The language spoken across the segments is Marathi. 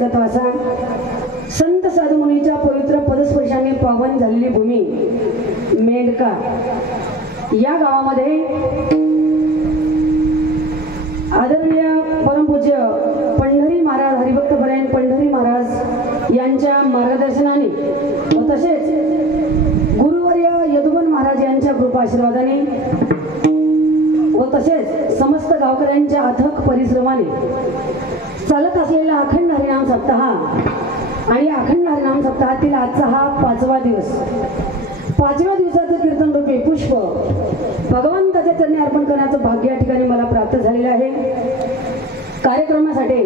घ्यायचा तो असा, संत साधू मुनीच्या पवित्र पदस्पर्शाने पावन झालेली भूमी मेंढका या गावामध्ये आदरणीय परमपूज्य पंढरी महाराज हरिभक्त परायण पंढरी महाराज यांच्या मार्गदर्शनाने व तसेच गुरुवर्य यदुवन महाराज यांच्या कृपा आशीर्वादाने व तसेच समस्त गावकऱ्यांच्या अथक परिश्रमाने चालत असलेला अखंड हरिनाम सप्ताह आणि अखंड हरिनाम सप्ताहातील आजचा हा 5वा दिवस, 5व्या दिवसाचं कीर्तन रूपी पुष्प भगवंताच्या चरणी अर्पण करण्याचं भाग्य या ठिकाणी मला प्राप्त झालेलं आहे। कार्यक्रमासाठी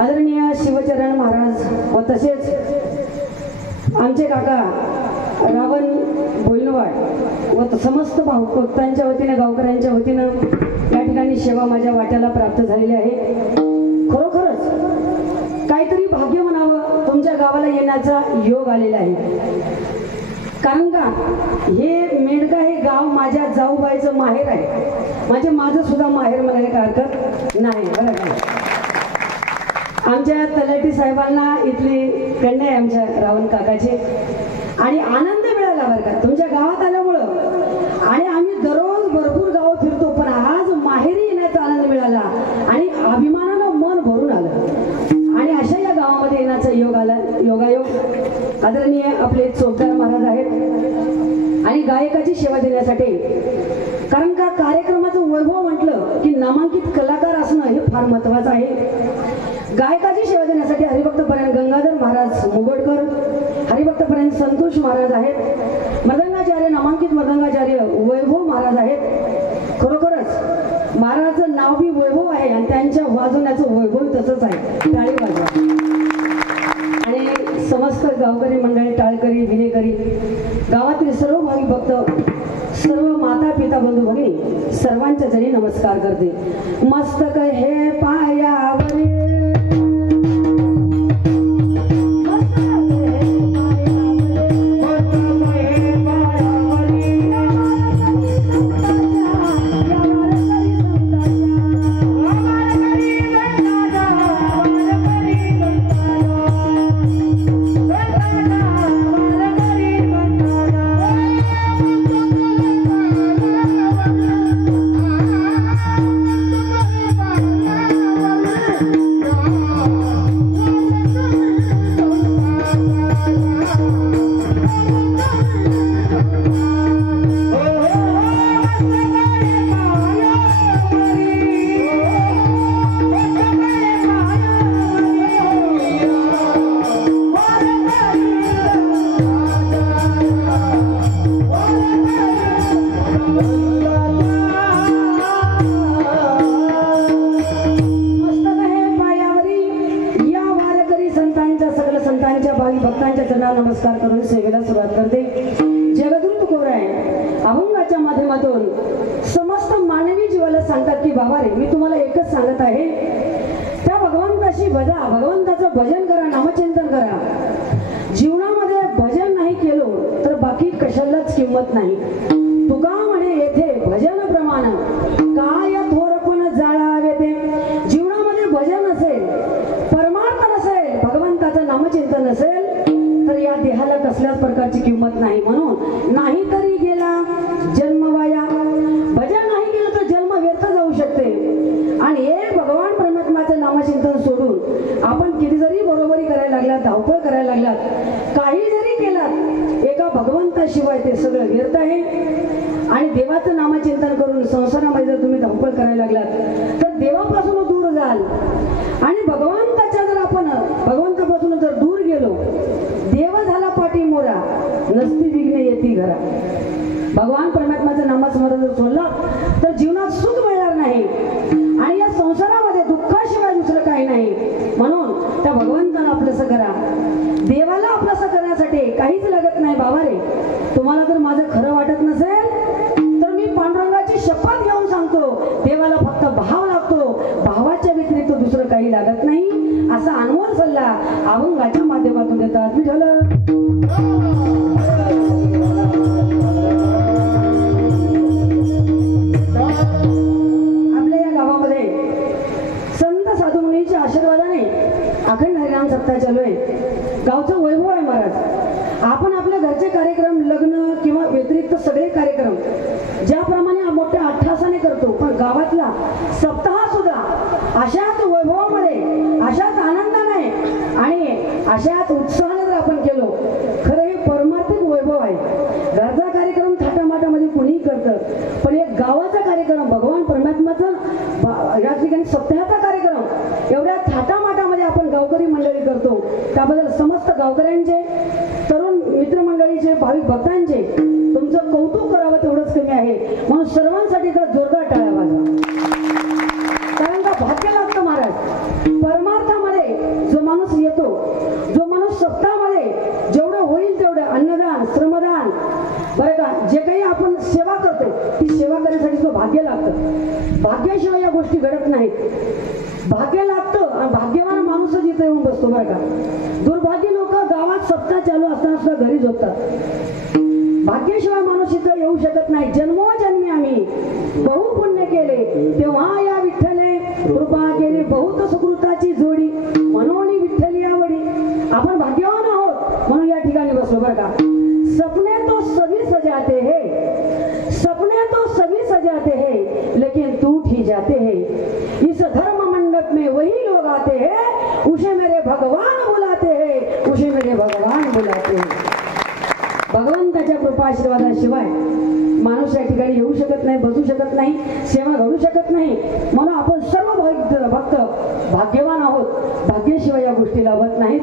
आदरणीय शिवचरण महाराज व तसेच आमचे काका रावण भोईनवाड व समस्त भक्तांच्या वतीने गावकऱ्यांच्या वतीनं या ठिकाणी सेवा माझ्या वाट्याला प्राप्त झालेली आहे। खरोखरच काहीतरी भाग्य म्हणावं तुमच्या गावाला येण्याचा योग आलेला आहे, कारण का हे मेंढका हे गाव माझ्या जाऊबाईचं माहेर आहे, माझं सुद्धा माहेर म्हणायला काय हरकत नाही बरं का। आमच्या तलाठी साहेबांना इथली कन्या आहे आमच्या रावण काकाचे, आणि आनंद मिळाला बरं का तुमच्या गावात आल्यामुळं। आणि आम्ही दररोज भरपूर गावं फिरतो, पण आज माहेरी येण्याचा आनंद मिळाला आणि अभिमानानं मन भरून आलं, आणि अशा या गावामध्ये येण्याचा योग आला, योगायोग। आदरणीय आपले चोपदार महाराज आहेत आणि गायकाची सेवा देण्यासाठी, कारण का कार्यक्रमाचं वैभव म्हटलं की नामांकित कलाकार असणं हे फार महत्वाचं आहे। गायकाची सेवा देण्यासाठी हरिभक्त परायण गंगाधर महाराज मुगोडकर, हरिभक्त परायण संतोष महाराज आहेत, मृदंगाचार्य नामांकित मृदंगाचार्य वैभव महाराज आहेत। खरोखरच महाराजाचं नाव बी वैभव आहे आणि त्यांच्या वाजवण्याचं वैभव तसंच आहे, टाळी वाजवा। आणि समस्त गावकरी मंडळी, टाळकरी, विनेकरी, गावातील सर्व भाविक भक्त, सर्व माता पिता बंधू भगिनी सर्वांच्या जरी नमस्कार करते। मस्तक हे पायावरी नमस्कार करून सेवेला सुरुवात करते। जगद्गुरु तुकोराय अभंगाच्या माध्यमातून समस्त मानवी जीवाला सांगतात की बाबा रे, मी तुम्हाला एकच सांगत आहे, त्या भगवंताशी भजा, भगवंताचं भजन करा, नामचिंतन करा। जीवनामध्ये भजन नाही केलो तर बाकी कशालाच किंमत नाही। तुका म्हणे येथे भजन प्रमाण काय थोरपण जाळावे ते। जीवनामध्ये भजन असेल, परमार्थ नसेल, भगवंताचं नामचिंतन नसेल तर या देहाला कसल्याच प्रकारची किंमत नाही। म्हणून नाही तरी गेला जन्म वाया, भजन नाही केलं तर जन्म व्यर्थ जाऊ शकते। आणि एक भगवान परमात्म्याचं नामचिंतन सोडून आपण किती जरी बरोबरी करायला लागलात, धावपळ करायला लागलात, काही जरी केलात, एका भगवंताशिवाय ते सगळं व्यर्थ आहे। आणि देवाचं नामचिंतन करून संसारामध्ये जर तुम्ही धावपळ करायला लागलात तर देवापासून दूर जाल, आणि भगवंताच्या जर आपण भगवंतापासून जर दूर गेलो, देव झाला पाठी मोरा, नसती विघ्ने येती घरा। भगवान परमात्म्याचं नामस्मरण जर सोडलं तर जीवनात सुख मिळणार नाही, आणि या संसारामध्ये दुःखाशिवाय दुसरं काही नाही। म्हणून त्या भगवंताला आपलंसं करा, देवाला आपलंसं करण्यासाठी काहीच लागत नाही। बाबा रे, तुम्हाला जर माझं खरं वाटत नसेल तर मी पांडुरंगाची शपथ घेऊन सांगतो, देवाला फक्त भाव लागतो, भावाच्या व्यतिरिक्त दुसरं काही लागत नाही, असा अनमोल सल्ला अभंगाच्या माध्यमातून देतात। विठ्ठल आपल्या या गावामध्ये संत साधू मुनीच्या आशीर्वादाने अखंड हरिनाम सप्ताह चालू आहे. गावचं वैभव आहे महाराज. आपण आपल्या घरचे कार्यक्रम, लग्न किंवा व्यतिरिक्त सगळे कार्यक्रम ज्याप्रमाणे मोठ्या अट्टहासाने करतो, पण गावातला सप्ताह सुद्धा अशाच वैभवामध्ये, अशाच आनंदाने आणि अशाच उत्साहाने जर आपण केलो, खरं हे परमार्थिक वैभव आहे. घरचा कार्यक्रम थाटामाटामध्ये कुणीही करतं, पण एक गावाचा कार्यक्रम, भगवान परमात्माचं या ठिकाणी सप्ताहाचा कार्यक्रम एवढ्या थाटामाटामध्ये आपण गावकरी मंडळी करतो. त्याबद्दल समस्त गावकऱ्यांचे, तरुण मित्रमंडळीचे, भाविक भक्तांचे तुमचं कौतुक करावं तेवढंच कमी आहे. म्हणून सर्वांसाठी तर जोरदार टाळ्या वाजवा. कारण का भाग्य लागतं महाराज. परमार्थामध्ये जो माणूस येतो, जो माणूस सप्ताहामध्ये जेवढं होईल तेवढं अन्नदान, श्रमदान, बरं का, जे काही आपण सेवा करतो ती सेवा करण्यासाठी तो भाग्य लागतं. भाग्याशिवाय या गोष्टी घडत नाहीत. भाग्य लागतं आणि भाग्यवान माणूसच इथे येऊन बसतो. बरं का, दुर्भाग्य लोक गावात सप्ताह चालू असताना सुद्धा घरी झोपतात. भाग्याशिवाय माणूस इथं येऊ शकत नाही. जन्मोजन्मी आम्ही बहु पुण्य केले, तेव्हा या विठ्ठले कृपा केली, बहुत सुकृताची जोडी, म्हणून विठ्ठली आवडी. आपण भाग्यवान आहोत म्हणून या ठिकाणी बसलो. बरं का, सपने तो सभी सजाते हैं, सपने तो सभी सजाते हैं, लेकिन टूट ही जाते हैं. इस धर्म मंडप में वही लोग आते हैं, उसे मेरे भगवान बुलाते हैं, उसे मेरे भगवान बुलाते हैं. भगवंताच्या कृपा आशीर्वादाशिवाय माणूस या ठिकाणी येऊ शकत नाही, बसू शकत नाही, सेवा घडू शकत नाही. म्हणून आपण सर्व भक्त भाग्यवान आहोत. भाग्याशिवाय या गोष्टी लाभत नाहीत.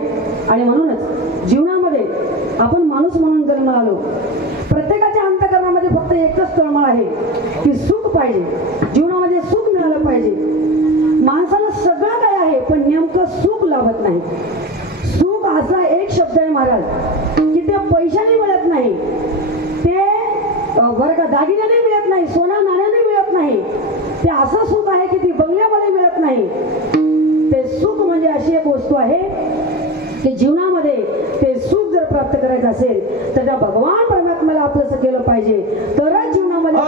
आणि म्हणूनच जीवनामध्ये आपण माणूस म्हणून जन्म आलो. प्रत्येकाच्या अंतःकरणामध्ये फक्त एकच तळमळ आहे की सुख पाहिजे, जीवनामध्ये सुख मिळालं पाहिजे. माणसाला सगळं काय आहे, पण नेमकं सुख लाभत नाही. सुख असा एक शब्द आहे महाराज की ते पैशाने मिळत नाही, ते बरं का दागिन्याने मिळत नाही, सोना नाण्याने मिळत नाही. ते असं सुख आहे की ती बंगल्यामध्ये मिळत नाही. ते सुख म्हणजे अशी एक वस्तू आहे की जीवनामध्ये ते सुख जर प्राप्त करायचं असेल तर त्या भगवान परमात्म्याला आपलंसं केलं पाहिजे, तरच जीवनामध्ये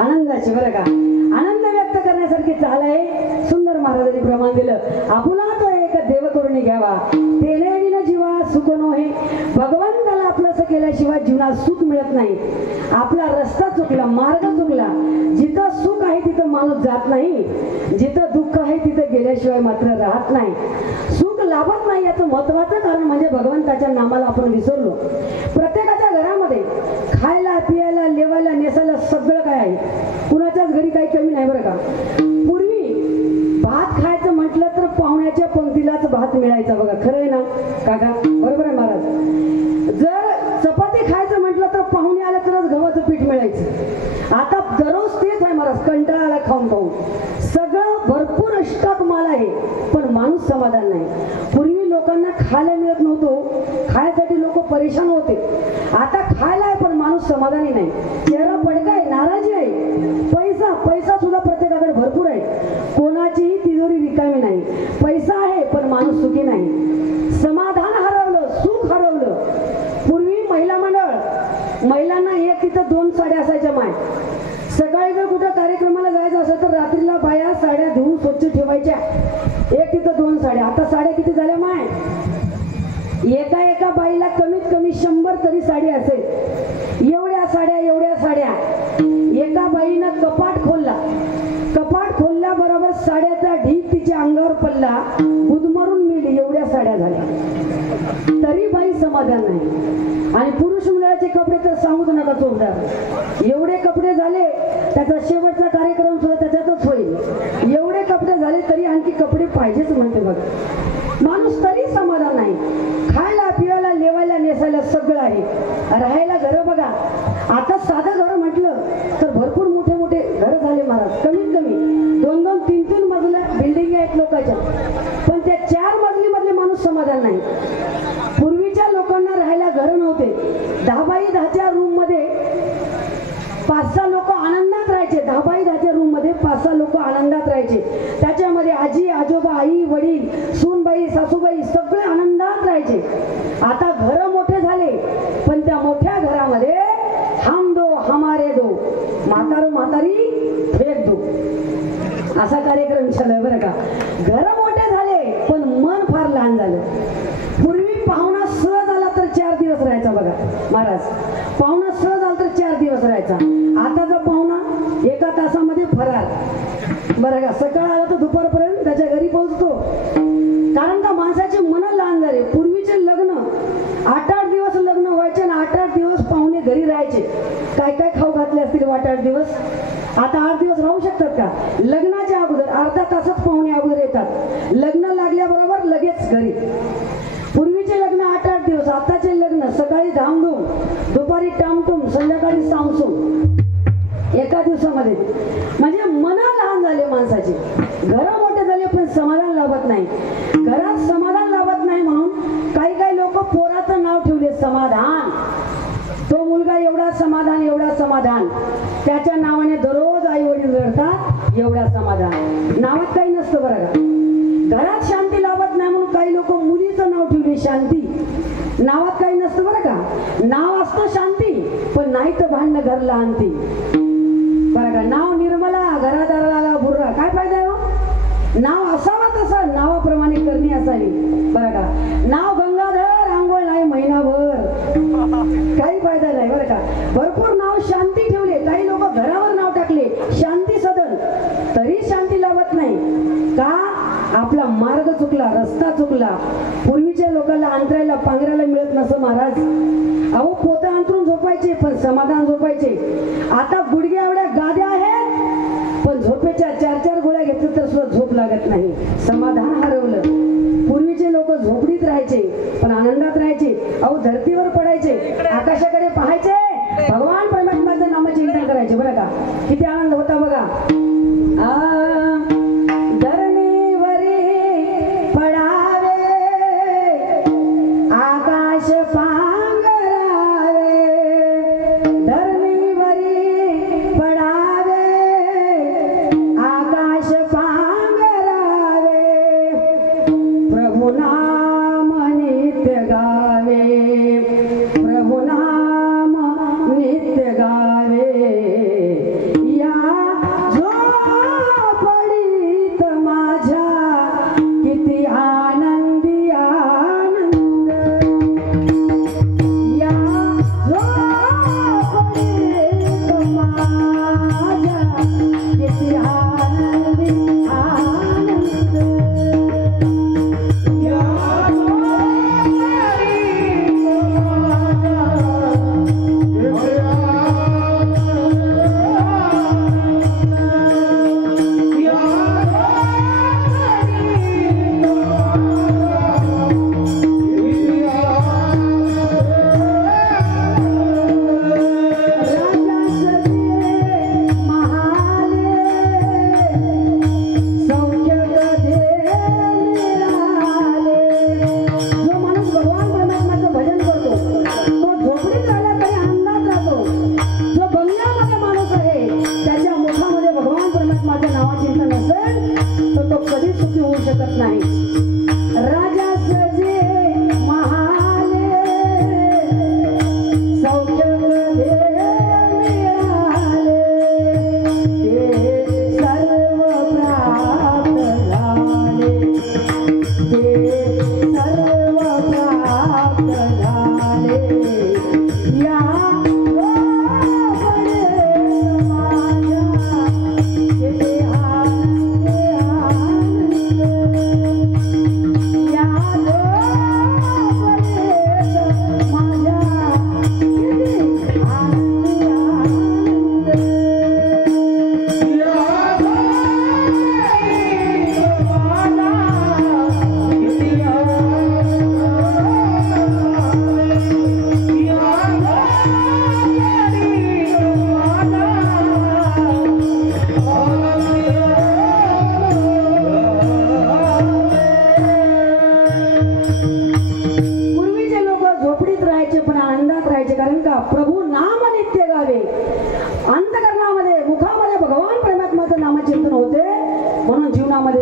आनंदाचे. बरं का, आनंद व्यक्त करण्यासारखी चाल आहे. सुंदर महाराजांनी प्रमाण दिलं, आपुला तो एक देव करून घ्यावा, तेले विना जीवा सुख नोहे. भगवंताला आपलंसं केल्याशिवाय जीवनात सुख मिळत नाही. आपला रस्ता चुकला, मार्ग चुकला. जिथं सुख आहे तिथं माणूस जात नाही, जिथं दुःख आहे तिथं गेल्याशिवाय मात्र राहत नाही. सुख लाभत नाही याचं महत्वाचं कारण म्हणजे भगवंताच्या नामाला आपण विसरलो. प्रत्येकाच्या घरामध्ये खायला, पियाला, लेवायला, नेसायला सगळं काय आहे. कुणाच्याच घरी काही कमी नाही. बरं का, पूर्वी भात खायचं म्हटलं तर पाहुण्याच्या पंक्तीलाच भात मिळायचा. बघा, खरं आहे ना काका? बरोबर आहे महाराज. जर चपाती खायचं म्हटलं तर पाहुणे आले तरच गव्हाचं पीठ मिळायचं. आता दररोज तेच आहे महाराज, कंटाळा आला खाऊन खाऊन. सगळं भरपूर स्टॉक माल आहे पण माणूस समाधान नाही. पूर्वी लोकांना खायला मिळत नव्हतं, खायसाठी लोक परेशान होते. आता खायला आहे पण माणूस समाधानी नाही. चेहरा पडका आहे, नाराजी आहे. पैसा सुद्धा प्रत्येकाकडे भरपूर आहे, कोणाचीही तिजोरी रिकामी नाही. पैसा आहे पण माणूस सुखी नाही. समाधान हरवलं, सुख हरवलं. पूर्वी महिला मंडळ, महिलांना एक तिथं 2 साड्या असायच्या. माय सकाळी जर कुठं कार्यक्रमाला जायचं असेल तर रात्रीला बाया साड्या धुवून स्वच्छ ठेवायच्या. एक तिथं 2 साड्या. आता साड्या किती झाल्या माय? एका एका बाईला कमीत कमी 100 तरी साडी असेल. एवढ्या साड्या एका बाईनं कपाट खोलल्याबरोबर साड्याचा ढीग तिच्या अंगावर पडला, गुदमरून मिली, एवढ्या साड्या झाल्या. तरी बाई समाधान नाही. आणि पुरुष मंडळाचे कपडे तर सांगूच नका चोपदार. एवढे कपडे झाले, त्याचा शेवटचा कार्यक्रम सुद्धा त्याच्यातच होईल. एवढे कपडे झाले तरी आणखी कपडे पाहिजेच म्हणते बघ माणूस, तरी समाधान नाही. खायला पिवायला लेवायला नेसायला सगळं आहे. राहायला घर बघा, आता साधं घर म्हटलं तर भरपूर मोठे मोठे घर झाले महाराज. कमीत कमी 2-2, 3-3 मजल्या बिल्डिंग आहेत लोकांच्या, पण त्या 4 मजली मधले माणूस समाधान नाही. पूर्वीच्या लोकांना राहायला घर नव्हते. 10 बाय 10च्या रूम मध्ये 5-6 लोक आनंदात राहायचे. 10 बाय 10च्या रूम मध्ये 5-6 लोक आनंदात राहायचे. त्याच्यामध्ये आजी आजोबा आई वडील सूनबाई सासूबाई सगळे आनंदात राहायचे. आता घर मोठे झाले, पण त्या मोठ्या घरामध्ये हम दो हमारे दो, म्हातारी फेक दो, असा कार्यक्रम चालू बरं का. घर मोठे झाले पण मन फार लहान झालं. पूर्वी पाहुणा सहज आला तर 4 दिवस राहायचा बघा महाराज. पाहुणा सहज आला तर 4 दिवस राहायचा. आताचा पाहुणा 1 तासामध्ये फरार बरं का. सकाळ आला तर दुपारपर्यंत त्याच्या घरी पोहोचतो. कारण का माणसाचे मन लहान झाले. पूर्वीचे लग्न 8-8 दिवस लग्न व्हायचे आणि 8-8 दिवस पाहुणे घरी राहायचे. काय काय खाऊ घातले असतील 8-8 दिवस. आता 8 दिवस राहू शकतात का? लग्नाच्या अगोदर अर्धा तासच पाहुणे अगोदर येतात. लग्न लागल्याबरोबर लगेच घरी. पूर्वीचे लग्न 8-8 दिवस, आताचे लग्न सकाळी धामधूम, दुपारी टामटूम, संध्याकाळी सामसूम, एका दिवसामध्ये. म्हणजे मन लहान झाले माणसाचे. घर मोठे झाले पण समाधान लाभत नाही. घरात समाधान लाभत नाही म्हणून काही लोक पोराचं नाव ठेवले समाधान. तो मुलगा एवढा समाधान, त्याच्या नावाने दररोज आई वडील रडतात, एवढा समाधान. नावात काही नसतं बरं का. घरात शांती लाभत नाही म्हणून काही लोक मुलीचं नाव ठेवले शांती. नावात काही नसतं बरं का. नाव असतं शांती, पण नाही तर भांडणं घरला आणते बरं का. नाव निर्मला, घरादाराला बुर्रा, काय फायदा आहे हो? नाव असावा तसा, नावाप्रमाणे करणी असावी बरं का. नाव गंगाधर, आंघोळ नाही महिनाभर, काही फायदा नाही बरं का. भरपूर नाव शांती ठेवले. काही लोक घरावर नाव टाकले शांती सदन, तरी शांती लाभत नाही का. आपला मार्ग चुकला, रस्ता चुकला. पूर्वीच्या लोकांना अंतरायला पांघरायला मिळत नसं महाराज. अहो पोतं अंतरून झोपायचे पण समाधान झोपायचे. आता गुडघ्या एवढ्या गाद्या आहेत पण झोपेच्या 4-4 गोळ्या घेतल्या तर सुद्धा झोप लागत नाही. समाधान हरवलं. पूर्वीचे लोक झोपडीत राहायचे पण आनंदात राहायचे. अहो धरतीवर पडायचे, आकाशाकडे पाहायचे, भगवान परमात्म्याचं नामचिंतन करायचे बरं का. किती आनंद होता बघा. धरणीवरी पडावे आकाश पांघरावे, धरणीवरी पडावे आकाश पांघरावे, प्रभु नाम नित्य गावे, प्रभु नाम नित्य गावे. या जो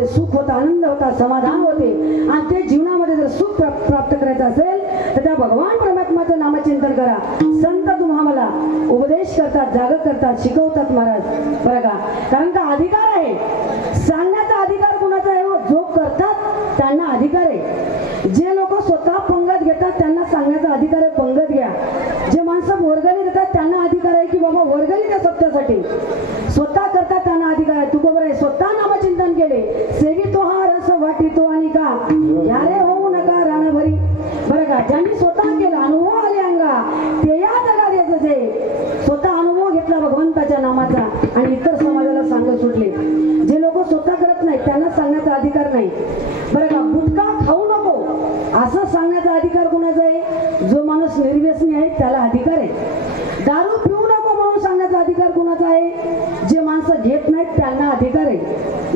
सुख होतं, आनंद होता, समाधान होते आणि ते जीवनामध्ये जर सुख प्राप्त करायचं असेल तर त्या भगवान परमात्माचं नामचिंतन करा. संत तुम्हाला उपदेश करतात, जागृत करतात, शिकवतात महाराज बरं का. कारण का अधिकार आहे, सांगण्याचा अधिकार कुणाचा आहे? जो करतात त्यांना अधिकार आहे. जे लोक स्वतः पंगत घेतात त्यांना सांगण्याचा अधिकार आहे, पंगत घ्या. जे माणसं वर्गणी देतात त्यांना अधिकार आहे की बाबा वर्गणी द्या सत्यासाठी. स्वतः करतात त्यांना अधिकार आहे. तू बरोबर आहे, स्वतः नामचिंतन केले, सेवितो हा रस वाटितो आणि का यारे होऊ नका रानभरी बरं का. ज्यांनी स्वतः केला, अनुभव आले अंगा, ते या जगात यायचं जे स्वतः अनुभव घेतला भगवंताच्या नामाचा आणि इतर समाजाला सांगत सुटले. जे लोक स्वतः करत नाही त्यांना सांगण्याचा अधिकार नाही बरं का. गुटखा खाऊ नको असं सांगण्याचा अधिकार कोणाचा आहे? जो माणूस निर्व्यसनी आहे त्याला अधिकार आहे. दारू पिऊ नको म्हणून सांगण्याचा अधिकार कोणाचा आहे? जे माणसं घेत नाहीत त्यांना अधिकार आहे.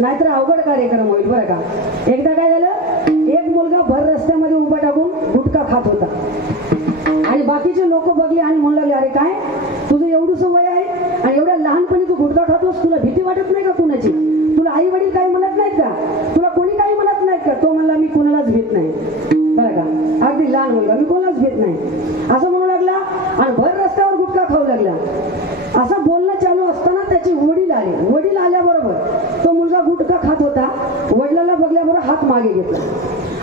नाहीतर अवघड कार्यक्रम होईल बरं का. एकदा काय झालं, एक मुलगा भर रस्त्यामध्ये उभा टाकून गुटखा खात होता आणि बाकीचे लोक बघले आणि म्हणू लागले, अरे काय तुझं एवढंसं वय आहे आणि एवढ्या लहानपणी तू गुटखा खातोस, तुला भीती वाटत नाही का कुणाची? तुला आई वडील काही म्हणत नाहीत का? तुला कोणी काही म्हणत नाहीत का? तो म्हणला, मी कोणालाच भीत नाही बरं का. अगदी लहान मुलगा, मी कोणालाच भीत नाही असं म्हणू लागला आणि भर रस्त्यावर गुटखा खाऊ लागला. असं बोलणं चालू असताना त्याचे वडील आले. वडील आल्याबरोबर तो मुलगा गुटखा खात होता, वडिलाला बघल्याबरोबर हात मागे घेतला.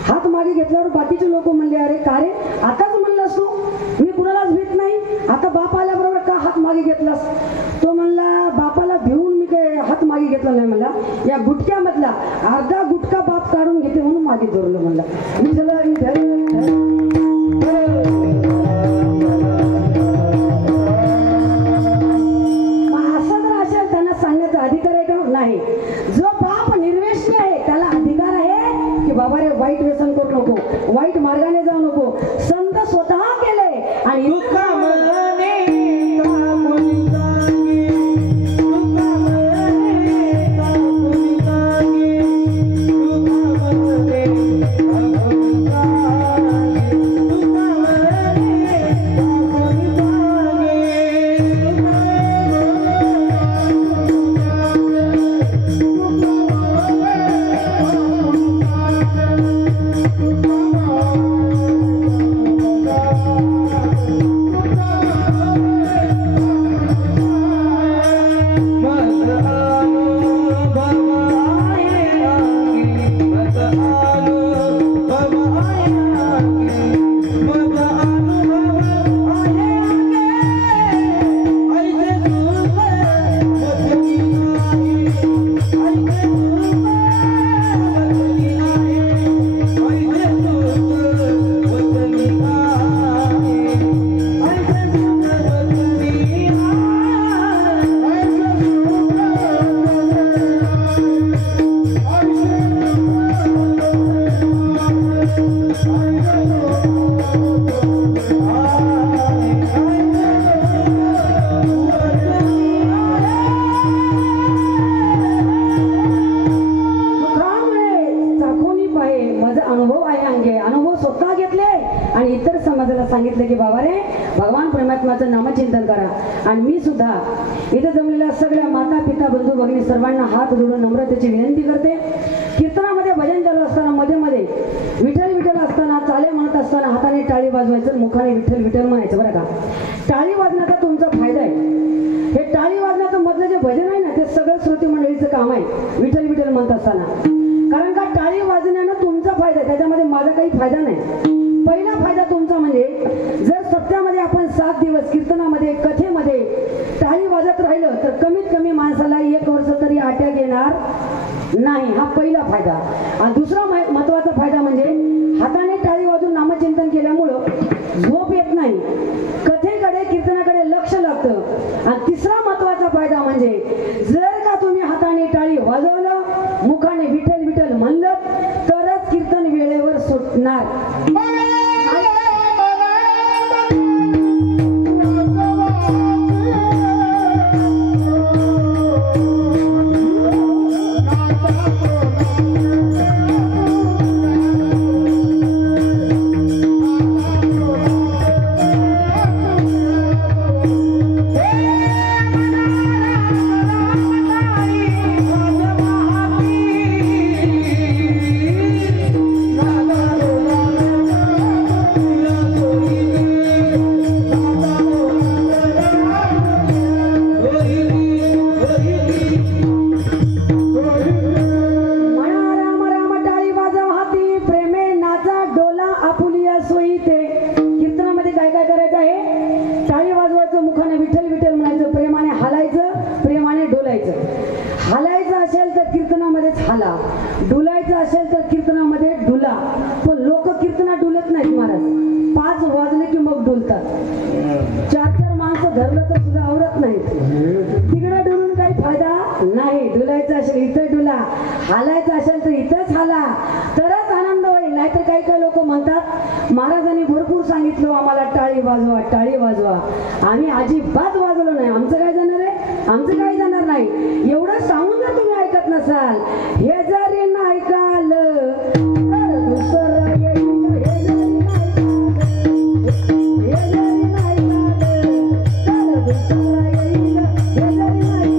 हात मागे घेतल्यावर बाकीचे लोक म्हणले, अरे का रे आताच म्हणलास तू मी कुणालाच भीत नाही, आता बाप आल्याबरोबर का हात मागे घेतलास? तो म्हणला, बापाला भिवून मी काय हात मागे घेतला नाही, म्हणला या गुटक्यामधला अर्धा गुटखा बाप काढून घेते म्हणून मागे धरलं. म्हणला असं जर असेल त्यांना सांगण्याचा अधिकार आहे का? नाही. जो बाप निर्व्यसनी आहे त्याला अधिकार आहे की बाबा रे वाईट व्यसन करू नको, वाईट मार्गाने जाऊ नको. संत स्वतः केले आणि सांगितलं की बाबा रे भगवान परमात्माचं नामचिंतन करा. आणि मी सुद्धा इथे जमलेल्या सगळ्या माता पिता बंधू भगिनी सर्वांना हात जोडून नम्रतेची विनंती करते. कीर्तनामध्ये भजन चालू असताना मध्ये मध्ये विठ्ठल विठ्ठल असताना, चाले म्हणत असताना हाताने टाळी वाजवायचं, मुखाने विठ्ठल विठ्ठल म्हणायचं बरं का. टाळी वाजण्याचा तुमचा फायदा आहे. हे टाळी वाजण्याचं मधलं जे भजन आहे ना ते सगळं श्रोते मंडळीचं काम आहे विठ्ठल विठ्ठल म्हणत असताना. कारण का टाळी वाजण्यानं तुमचा फायदा आहे, त्याच्यामध्ये माझा काही फायदा नाही. पहिला फायदा तुमचा म्हणजे जर सप्त्यामध्ये आपण 7 दिवस कीर्तनामध्ये कथेमध्ये टाळी वाजत राहिलं तर कमीत कमी माणसाला 1 वर्ष तरी अटॅक येणार नाही. हा पहिला फायदा. आणि दुसरा महत्वाचा फायदा म्हणजे हाताने टाळी वाजून नामचिंतन केल्यामुळं झोप येत नाही, कथेकडे कीर्तनाकडे लक्ष लागतं. आणि तिसरा महत्वाचा फायदा म्हणजे जर का तुम्ही हाताने टाळी वाजवलं, मुखाने विठ्ठल विठ्ठल म्हणलं तरच कीर्तन वेळेवर सुटणार. 5 वाजले की मग डुलतात. 4-4 माणसं धरलं तर सुद्धा आवरत नाही. तिकडे डुलून काही फायदा नाही. डुलायचं असेल इथं डुला, हालायचं असेल तर इथंच हाला, तरच आनंद होईल. नाहीतर काही काही लोक म्हणतात महाराजांनी भरपूर सांगितलं आम्हाला टाळी वाजवा, टाळी वाजवा. आम्ही अजिबात वाजवलो नाही. आमचं काय जाणार आहे? आमचं काय जाणार नाही. एवढं सांगून जर तुम्ही ऐकत नसाल, हे जरी नाही ऐकालं तर दुसरं येईल. हे जरी नाही ऐकालं तर दुसरं येईल. हे जरी नाही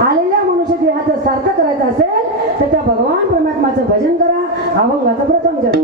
आलेल्या मनुष्य देहाचं सार्थक करायचं असेल तर त्या भगवान परमात्माचं भजन करा. अभंगाचं प्रथम जप.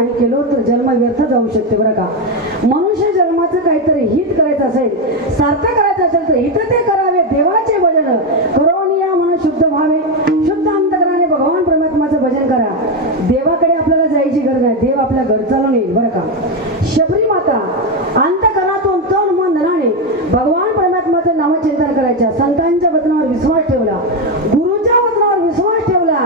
नाही केलं तर जन्म व्यर्थ जाऊ शकते बरं का. मनुष्य जन्माचं काहीतरी हित करायचं असेल, सार्थक करायचं असेल तर हित ते करावे. देवाचे भजन करोनिया मन शुद्ध व्हावे. शुद्ध अंतकरणाने भगवान परमात्माचं भजन करा. देवाकडे आपल्याला जायची गरज नाही, देव आपल्या घर चालून येईल बरं का. शबरी माता अंतकरणातून तन मन धनाने भगवान परमात्माचं नामचिंतन करायच्या. संतांच्या वचनावर विश्वास ठेवला, गुरुच्या वचनावर विश्वास ठेवला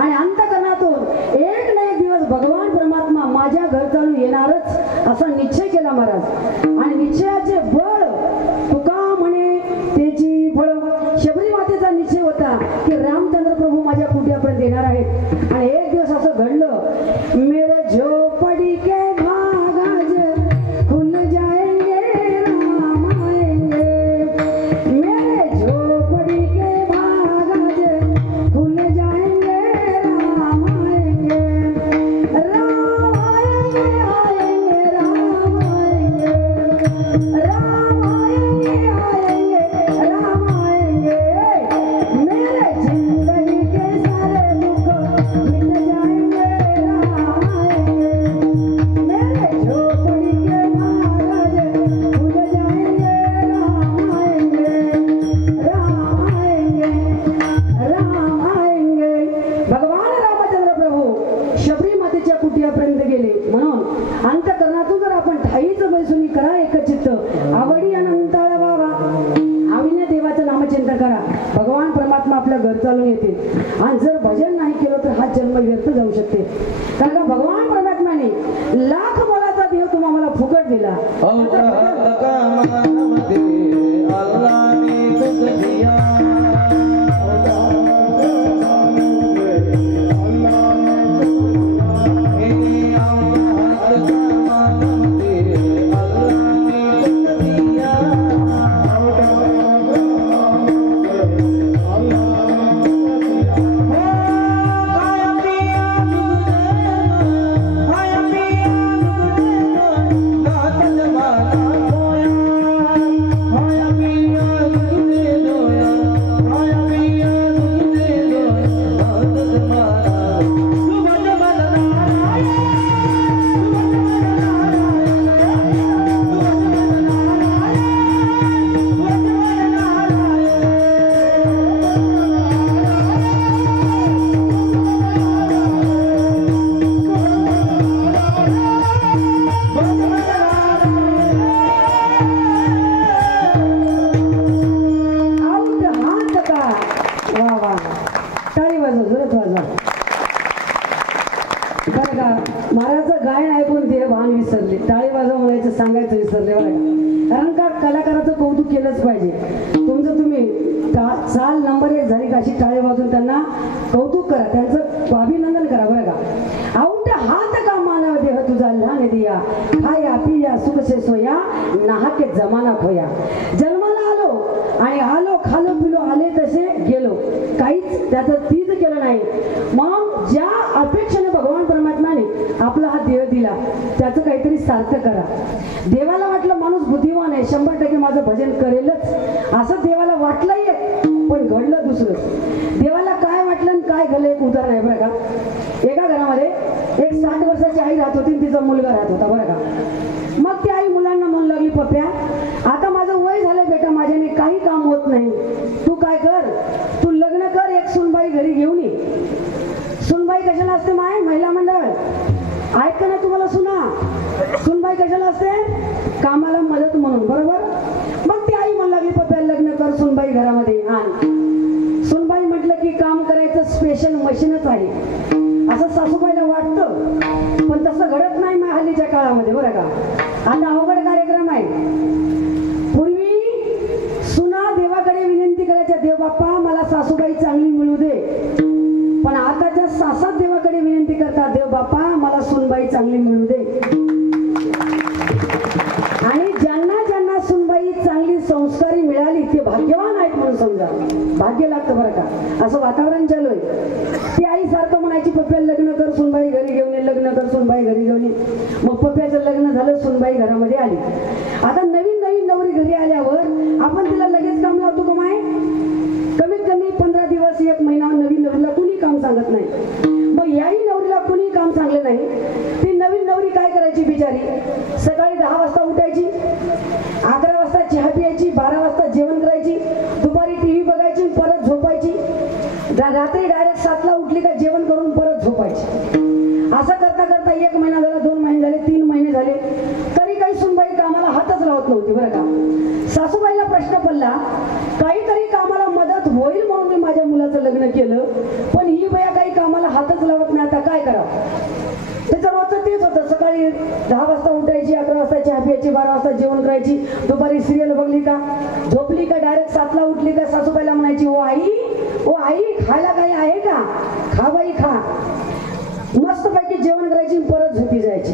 आणि अंतकरणातून एक ना एक दिवस भगवान परमात्मा माझ्या घर चालून येणारच असा निश्चय केला महाराज. आणि निश्चयाचे बळ तुका म्हणे त्याची फळ. शबरी मातेचा निश्चय होता की रामचंद्र प्रभू माझ्या कुट्यापर्यंत येणार आहेत. आणि एक दिवस असं घडलं. मेरे झोपडी के घर चालून येते. आणि जर भजन नाही केलं तर हा जन्म व्यर्थ जाऊ शकते. कारण का भगवान परमात्माने लाख मोलाचा देव तुम्हाला फुकट दिला. महाराजचं गायन ऐकून देव भान विसरले. टाळी वाजव म्हणायचं सांगायचं विसरले बरं का. कारण का कलाकाराचं कौतुक केलंच पाहिजे. तुमचं तुम्ही साल नंबर 1 झाली का अशी टाळी वाजून त्यांना कौतुक करा, त्यांचं अभिनंदन करा बरं का. आऊट हात का मानव देह तुझा लहान दिया, खाया पिया सुख से सोया, नाहक जमाना खोया. जन्माला आलो आणि आलो खालो पिलो आले तसे गेलो, काहीच त्याचं तीच केलं नाही. मग ज्या अपेक्षेने भगवान परमात्माने आपला हा देह दिला त्याचं काहीतरी सार्थक करा. देवाला वाटलं माणूस बुद्धिमान आहे, 100% माझं भजन करेलच असं देवाला वाटलंही, पण घडलं दुसरं. देवाला काय वाटलं आणि काय घडलं एक उदाहरण आहे बरं का. एका घरामध्ये एक 60 वर्षाची आई राहत होती, तिचा मुलगा राहत होता बरं का. मग ती आई मुलांना म्हणू लागली, पप्या आता माझं वय झालं बेटा, माझ्याने काही काम होत नाही, तू काय कर, तू लग्न कर, एक सुनबाई घरी घेऊन ये. सुनबाई कशाला असते माय? महिला मंडळ ऐक ना तुम्हाला सुना. सुनबाई कशाला असते? कामाला मदत म्हणून, बरोबर. मग ती आई म्हणू लागली, पप्या लग्न कर, सुनबाई घरामध्ये आण. सुनबाई म्हटलं की काम करायचं स्पेशल मशीनच आहे असं सासूबाईला वाटतं, पण तसं घडत नाही मग हल्लीच्या काळामध्ये बरं का. आता अवघड कार्यक्रम आहे. पूर्वी सुना देवाकडे विनंती करायच्या, देव बाप्पा मला सासूबाई चांगली मिळू दे. पण आताच्या सासात देवाकडे विनंती करतात, देव बाप्पा मला सुनबाई चांगली मिळू दे. आणि ज्यांना ज्यांना सुनबाई चांगली संस्कारी मिळाली ते भाग्यवान आहेत म्हणून समजा. भाग्य लागतं बरं का, असं वातावरण चालू आहे. ती आई सारखं म्हणायची, पप्प्या लग्न कर, सुनबाई घरी घेऊन ये, लग्न कर, सुनबाई घरी घेऊन ये. मग पप्प्याचं लग्न झालं, सुनबाई घरामध्ये आली. आता नवीन नवीन नवरी घरी आल्यावर आपण तिला लगेच काम लावतो का माय? कमीत कमी 15 दिवस 1 महिना नवीन नवरीला कुणी काम सांगत नाही. मग याही नवरीला कुणी काम सांगले नाही. ती नवीन रात्री डायरेक्ट 7ला उठली का जेवण करून परत झोपायची. असं करता करता 1 महिना झाला, 2 महिने झाले, 3 महिने झाले, तरी काही सुनबाई कामाला हातच लावत नव्हती बरं का. सासूबाईला प्रश्न पडला, काहीतरी कामाला मदत होईल म्हणून मी माझ्या मुलाचं लग्न केलं, पण ही बया काही कामाला हातच लावत नाही, आता काय करावं. त्याचं रोजचं तेच होतं. सकाळी 10 वाजता उठायची, 11 वाजता चहा प्यायची, 12 वाजता जेवण करायची, दुपारी सिरियल बघली का, झोपली का डायरेक्ट 7ला उठली का सासूबाईला म्हणायची, ओ आई खायला काही आहे का, खा बाई खा. मस्तपैकी जेवण करायची, परत झोपी जायची.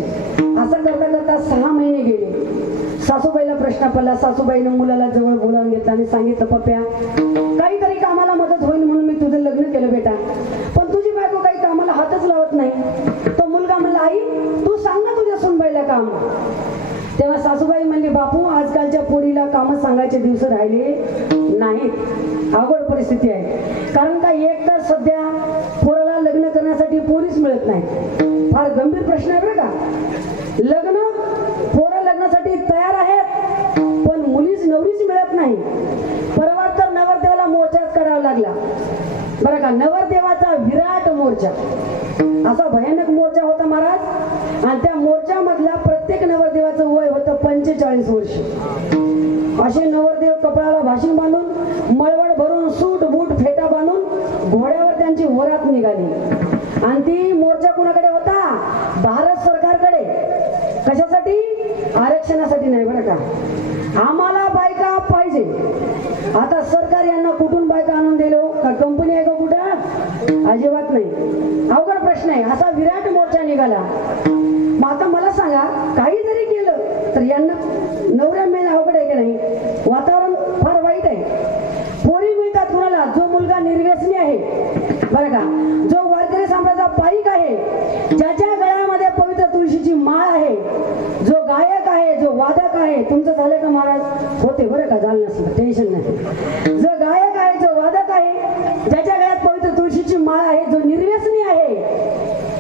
असं करता करता 6 महिने गेले. सासूबाईला प्रश्न पडला. सासूबाईनं मुलाला जवळ बोलावून घेतलं आणि सांगितलं, पप्प्या काहीतरी कामाला मदत होईल म्हणून मी तुझं लग्न केलं बेटा, पण तुझी बायको काही कामाला हातच लावत नाही. तो मुलगा म्हणला, आई तू सांग ना तुझ्या सुनबाईला काम. तेव्हा सासूबाई म्हणली, बापू आजकालच्या पोरीला कामं सांगायचे दिवस राहिले नाही, अवघड परिस्थिती आहे. कारण का एक तर सध्या पोराला लग्न करण्यासाठी पोरीच मिळत नाही. फार गंभीर प्रश्न आहे बरं का. पोरं लग्नासाठी तयार आहेत, पण मुलीच नवरीच मिळत नाही. परवा तर नवरदेवाला मोर्चाच करावा लागला बरं का. नवरदेवाचा विराट मोर्चा, असा भयानक मोर्चा होता महाराज. आणि त्या मोर्चामधला प्रत्येक नवरदेवाचं वय होतं 45 वर्ष. असे नवरदेव कपाळाला भाशिंग बांधून, मळवट भरून, सूट बूट फेटा बांधून घोड्यावर त्यांची वरात निघाली. आणि ती मोर्चा कुणाकडे होता, भारत सरकारकडे. कशासाठी, आरक्षणासाठी नाही बरं का. आम्हाला बायका पाहिजे. आता सरकार यांना कुठून बायका आणून दिलो का, कंपनी आहे का कुठं, अजिबात नाही. अवघड प्रश्न आहे. असा विराट मोर्चा निघाला. मग आता मला सांगा, काही जरी केलं तर यांना नवऱ्या मिळणं अवघड आहे की नाही. वातावरण फार वाईट आहे. पोरी मिळतात कुणाला, जो मुलगा निर्व्यसनी आहे बरं का, जो वारकरी संप्रदायाचा पाईक आहे, ज्याच्या गळ्यामध्ये पवित्र तुळशीची माळ आहे, जो गायक आहे, जो वादक आहे. तुमचं झालं का महाराज, होते बरं का, झालं नसलं टेन्शन नाही. जो गायक आहे, जो वादक आहे, ज्याच्या गळ्यात पवित्र तुळशीची माळ आहे, जो निर्व्यसनी आहे,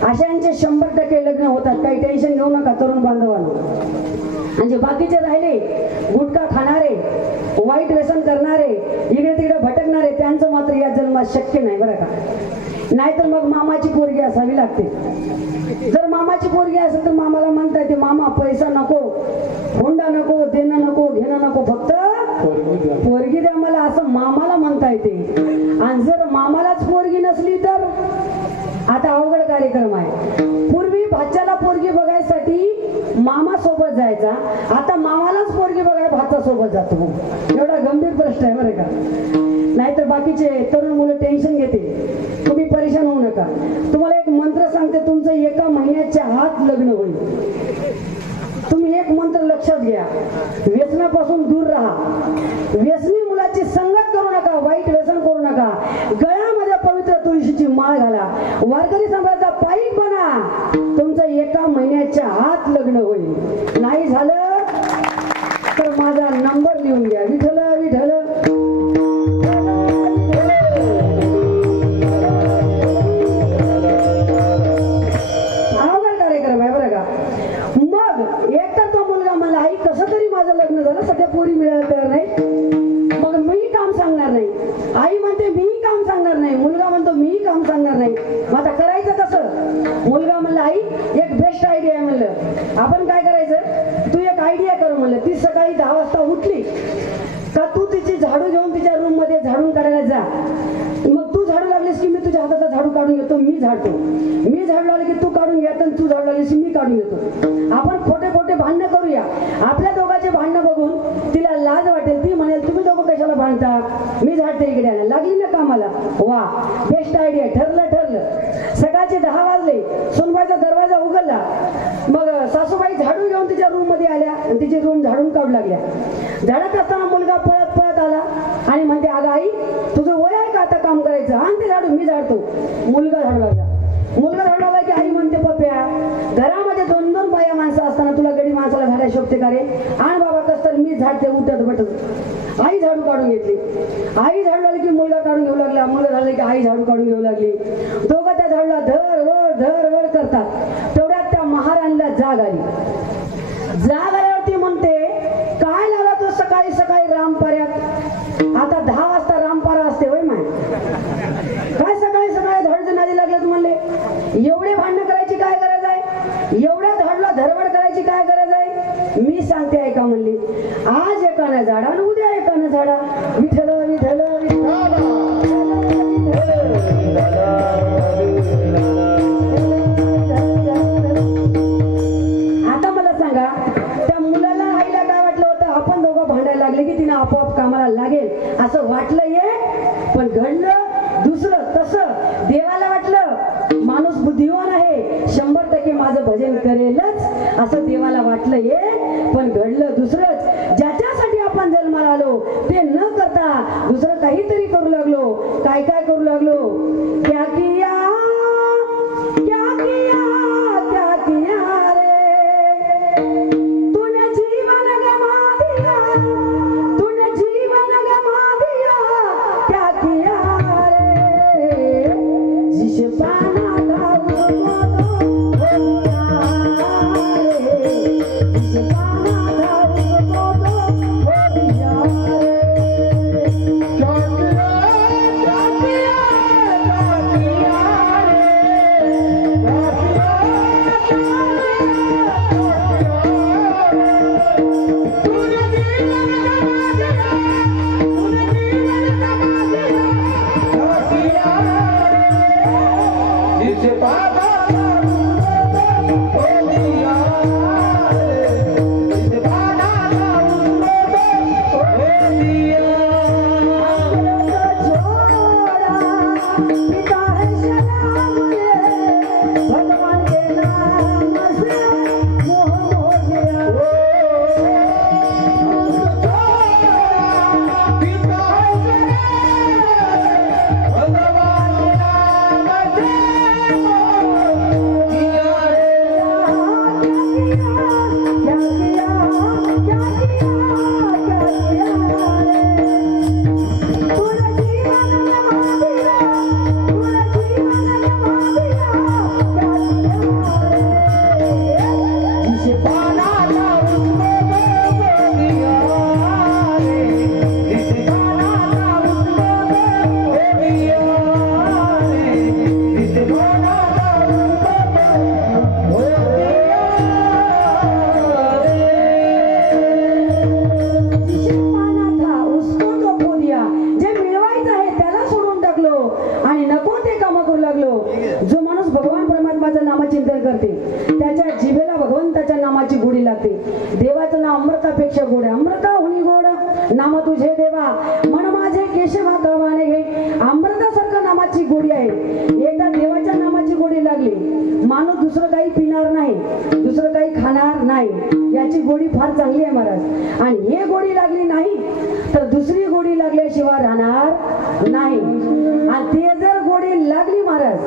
अशांचे 100% लग्न होतात. काही टेन्शन घेऊ नका तरुण बांधवांनो. म्हणजे बाकीचे राहिले गुटखा खाणारे, वाईट व्यसन करणारे, इकडे तिकडे भटकणारे, त्यांचं मात्र या जन्मात शक्य नाही बरं का. नाहीतर मग मामाची पोरगी असावी लागते. जर मामाची पोरगी असेल तर मामाला म्हणता येते, मामा पैसा नको, हुंडा नको, देणं नको, घेणं नको, फक्त पोरगी द्या मला, असं मामाला म्हणता येते. आणि जर मामालाच पोरगी नसली तर आता अवघड कार्यक्रम आहे. पूर्वी भाच्याला पोरगी बघायसाठी मामा सोबत जायचा, आता मामालाच पोरगी बघाय भाचा सोबत जातो. एवढा गंभीर प्रश्न आहे बरं का. नाहीतर बाकीचे तरुण मुलं टेन्शन घेते. तुम्ही परेशान होऊ नका. तुम्हाला एक मंत्र सांगते, तुमचं 1 महिन्याच्या आत लग्न होईल. तुम्ही एक मंत्र लक्षात घ्या, व्यसनापासून दूर राहा. व्यसनी मुलाची संगत करू नका, वाईट व्यसन करू नका. गळ्यामध्ये पवित्र तुळशीची माळ घाला, वारकरी संप्रदायाचा पाईक बना. तुमचं 1 महिन्याच्या आत लग्न होईल. नाही झालं तर माझा नंबर लिहून घ्या, विठ्ठल विठ्ठल. अवघड कार्यक्रम आहे बरं का. मग एक तर तो मुलगा मला, आई कसं तरी माझं लग्न झालं, सध्या पोरी मिळायला तयार नाही, मग मी काम सांगणार नाही. आई म्हणते मी काम सांगणार नाही, मुलगा म्हणतो मी काम सांगणार नाही. मग आता करायचं कसं. मुलगा म्हणला, आई एक बेस्ट आयडिया आहे म्हणलं, आपण काय करायचं, तू एक आयडिया कर म्हणलं. ती सकाळी 10 वाजता उठली का तू तिची झाडू घेऊन तिच्या रूम मध्ये झाडून काढायला जा. मग तू झाडू लागलीस की मी तुझ्या हाताचा झाडू काढून घेतो, मी झाडतो. मी झाडू लागले की तू काढून घ्या, तर तू झाडू लागलीस की मी काढून घेतो. आपण खोटे खोटे भांडणं करूया. आपल्या दोघांचे भांडणं बघून तिला लाज वाटेल. ती म्हणेल तुम्ही दोघं कशाला भांडता, मी झाडते इकडे आला. लागली ना कामाला. वा बेस्ट आयडिया, ठरलं. सकाळचे 10 वाजले, सुनबाईचा दरवाजा उघडला. मग सासूबाई झाडू घेऊन तिच्या रूम मध्ये आल्या आणि तिची रूम झाडून काढू लागल्या. झाडत असताना मुलगा पळत पळत आला आणि म्हणते, अगं आई तुझं वय आहे का आता काम करायचं, आण ते झाडू, मी झाडतो. मुलगा झाडू लागला. मुलगा झाडू लागला की आई म्हणते, पप्प्या घरामध्ये 2-2 बाया माणसं असताना तुला गडी माणसाला झाडा शोभते का रे, आण बाबा कस तर मी झाडते उठत बटत. आई झाडू काढून घेतली. आई झाडू लागली की मुलगा काढून घेऊ लागला. मुलगा झालं की आई झाडू काढून घेऊ लागली. दोघं त्या झाडूला धर वड करतात. तेवढ्यात त्या महाराणीला जाग आली. जाग आल्यावरती म्हणते, काय लावला तो सकाळी सकाळी रामपाऱ्यात. आता 10 वाजता रामपारा असते होय माय, काय सकाळी एवढ्या झाडला धरवड करायची काय गरज आहे? मी सांगते ऐका म्हणली, आज एकानं झाडा आणि उद्या एकानं झाडा. विठ्ठल विठ्ठल आता मला सांगा, त्या मुलाला आईला काय वाटलं होतं? आपण दोघं भांडायला लागले की तिने आपोआप कामाला लागेल असं वाटलं हे, पण घडलं दुसरं. तसं देवाला वाटलं माणूस बुद्धिवान आहे, 100% माझं भजन करेलच असं देवाला वाटलं हे, पण घडलं दुसरंच. ज्याच्यासाठी आपण जन्माला आलो ते न करता दुसरं काहीतरी करू लागलो. काय काय करू लागलो? क्या किया क्या किया क्या किया रे, तूने जीवन गमा दिया, तूने जीवन गमा दिया, क्या किया रे, जिसे पाना था उसको दो रे, जिसे पाना था उसको दो दिया रे. जो माणूस भगवान परमात्माचं नामचिंतन करते त्याच्या जिभेला भगवंताच्या नामाची गोडी लागते. देवाचं नाव अमृतापेक्षा गोड आहे. अमृता हुनी गोड नाम तुझे देवा, मन माझे केशवा गावाने घे. अमृतासारखं नामाची गोडी आहे. एकदा देवाच्या नामाची गोडी लागली, माणूस दुसरं काही पिणार नाही, दुसरं काही खाणार नाही. याची गोडी फार चांगली आहे महाराज. आणि हे गोडी लागली नाही तर दुसरी गोडी लागल्याशिवाय राहणार नाही. आणि ते जर गोडी लागली महाराज,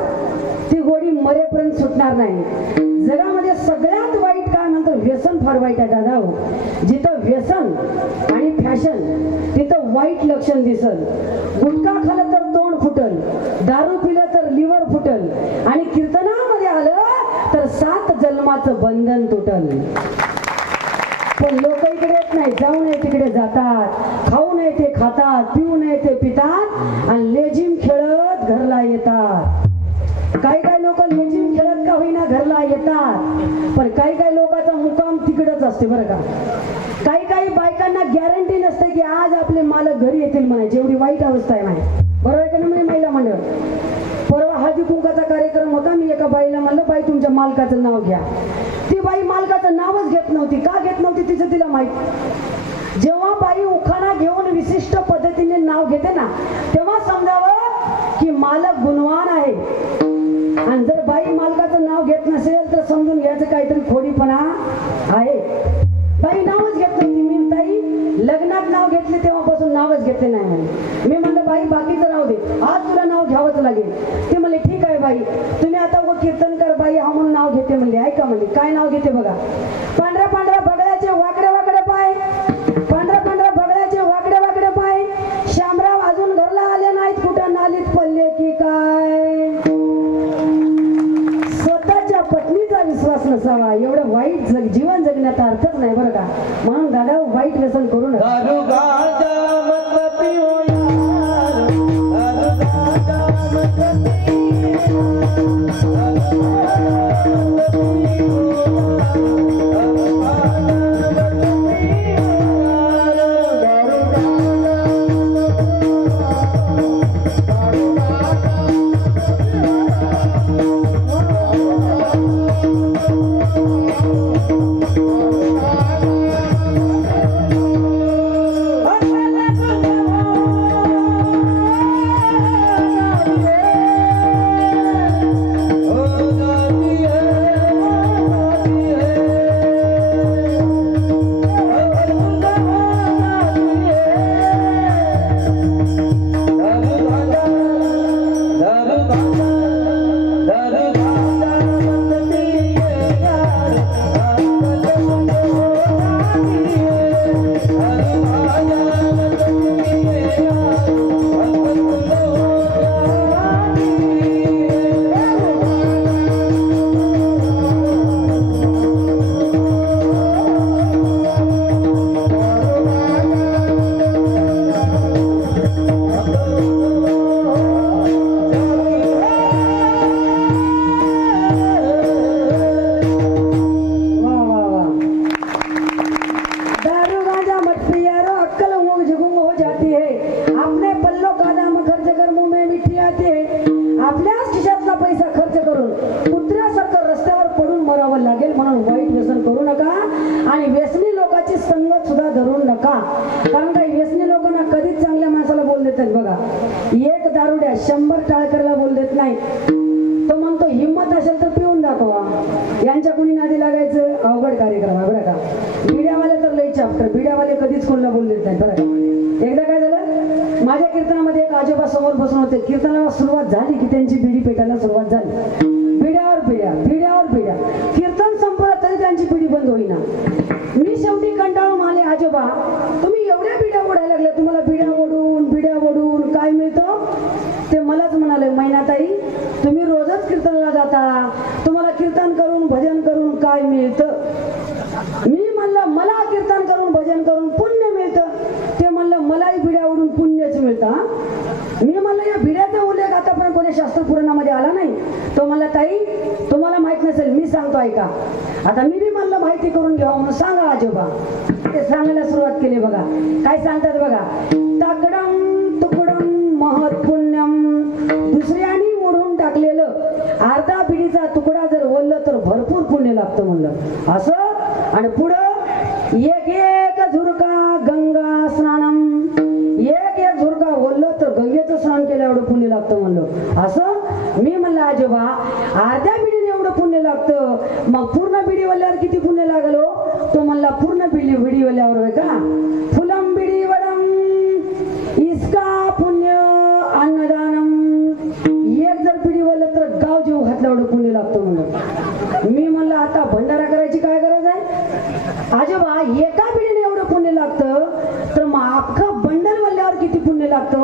ती गोडी मरेपर्यंत सुटणार नाही. जगामध्ये सगळ्यात वाईट काय म्हणतो? व्यसन फार वाईट आहे दादा. जिथं व्यसन आणि फॅशन तिथं वाईट लक्षण दिसल. गुटखा खाल्लं तर तोंड फुटल, दारू पिलं तर लिव्हर फुटल, आणि कीर्तनामध्ये आलं तर 7 जन्माचं बंधन तुटल. पण लोक इकडे येत नाही, जाऊ नये तिकडे जातात, खाऊ नये ते खातात, पिऊ नये ते पितात, आणि लेझिम खेळत घरला येतात. काही काही लोक लेझिम खेळत का होईना घरला येतात, पण काही काही लोकांचा मुकाम तिकडच असते बरं का. काही काही बायकांना गॅरंटी नसते की आज आपले मालक घरी येतील म्हणायची, एवढी वाईट अवस्था आहे म्हणे. बरोबर आहे का नाही महिला मंडळ? परवा हळदी कुंकाचा कार्यक्रम होता. मी एका बाईला म्हणलं, बाई तुमच्या मालकाचं नाव घ्या. ती बाई मालकाचं नावच घेत नव्हती. का घेत नव्हती तिचं तिला माहित. जेव्हा बाई उखाणा घेऊन विशिष्ट पद्धतीने नाव घेते ना, तेव्हा समजावं की मालक गुणवान आहे. आणि जर बाई मालकाचं नाव घेत नसेल तर समजून घ्यायचं काहीतरी खोडीपणा आहे. बाई नावच घेत नव्हती. मी ताई लग्नात नाव घेतले तेव्हापासून नावच घेतले नाही म्हणे. मी म्हणलं बाई बाकीचं नाव दे, आज तुला नाव घ्यावंच लागेल. ते म्हणले ठीक आहे बाई, तुम्ही आता व कीर्तनकर बाई हा म्हणून नाव घेते म्हणले. ऐका म्हणले काय नाव घेते बघा. पांढऱ्या पांढऱ्या बगड्याचे वाकडे वाकडे पाय, पांढऱ्या पांढऱ्या बगड्याचे वाकडे वाकडे पाय, शामराव अजून घरला आले नाहीत, कुठं नालीत पडले की काय. स्वतःच्या पत्नीचा विश्वास नसावा, एवढं वाईट जीवन जगण्याचा अर्थच नाही बरं का. म्हणून दादा वाईट व्यसन करू नका. Thank you. मरावं लागेल, म्हणून वाईट व्यसन करू नका आणि व्यसनी लोकांची संगत सुद्धा धरू नका. कारण काही व्यसनी लोकांना कधीच चांगल्या माणसाला बोल देत नाहीत बघा. एक दारुड्या 100 टाळकरला बोल देत नाही. तो म्हणतो हिंमत असेल तर पिऊन दाखवा. यांच्या कुणी नादी लागायचं अवघड कार्यक्रम आहे बरं का. बिड्यावाले तर लई चाप्टर, बिड्यावाले कधीच कोणाला बोल देत नाहीत बरं का. एकदा काय झालं, माझ्या कीर्तनामध्ये एक आजोबा समोर बसून होते. कीर्तनाला सुरुवात झाली की त्यांची बिडी पेटायला सुरुवात झाली. बिड्यावर बिड्या, बिड्यावर बिड्या. कीर्तन संपलं तरी त्यांची बिडी बंद होईना. मी शेवटी कंटाळून आले, आजोबा तुम्ही एवढ्या बिड्या ओढायला लागल्या, तुम्हाला बिड्या ओढून काय मिळतं? ते मलाच म्हणाले, मैनाताई तुम्ही रोजच कीर्तनाला जाता, तुम्हाला कीर्तन करून भजन करून काय मिळतं? मी म्हणलं मला कीर्तन करून भजन करून पुण्य मिळतं. ते म्हणलं मलाही बिड्या ओढून पुण्यच मिळतं. मी म्हणलं या बिड्याचा उल्लेख आतापर्यंत कोणी शास्त्र पुराणामध्ये आला नाही. तो म्हणला ताई तुम्हाला माहित नसेल, मी सांगतो ऐका. आता मी बी म्हणलं माहिती करून घ्यावं म्हणून सांगा आजोबा. ते सांगायला सुरुवात केली बघा. काय सांगतात बघा, ताकडम तुकडम महत् पुण्यम. दुसऱ्यानी ओढून टाकलेलं अर्धा बिडीचा तुकडा जर ओढलं तर भरपूर पुण्य लागतं म्हणलं असं. आणि पुढं एक एक झुरका गंगा स्नानम. एक एक झुरका ओढलं तर गंगेचं स्नान केलं एवढं पुण्य लागतं म्हणलं असं. मी म्हणलं आजोबा अर्ध्या बिडीने एवढं पुण्य लागतं, मग पूर्ण बिडी वल्यावर किती पुण्य लागलो? तो म्हणला पूर्ण बिडी वल्यावर होय का, फुलम बिडी वडम इसका पुण्य अन्नदानम. एक जर बिडी वल्लं तर गाव जीव घातलं एवढं पुण्य लागतं म्हणलं. मी म्हणलं आता भंडारा करायची काय गरज आहे आजोबा? एका बिडीने एवढं पुण्य लागतं तर मग अख्खं बंडल वल्ल्यावर किती पुण्य लागतं?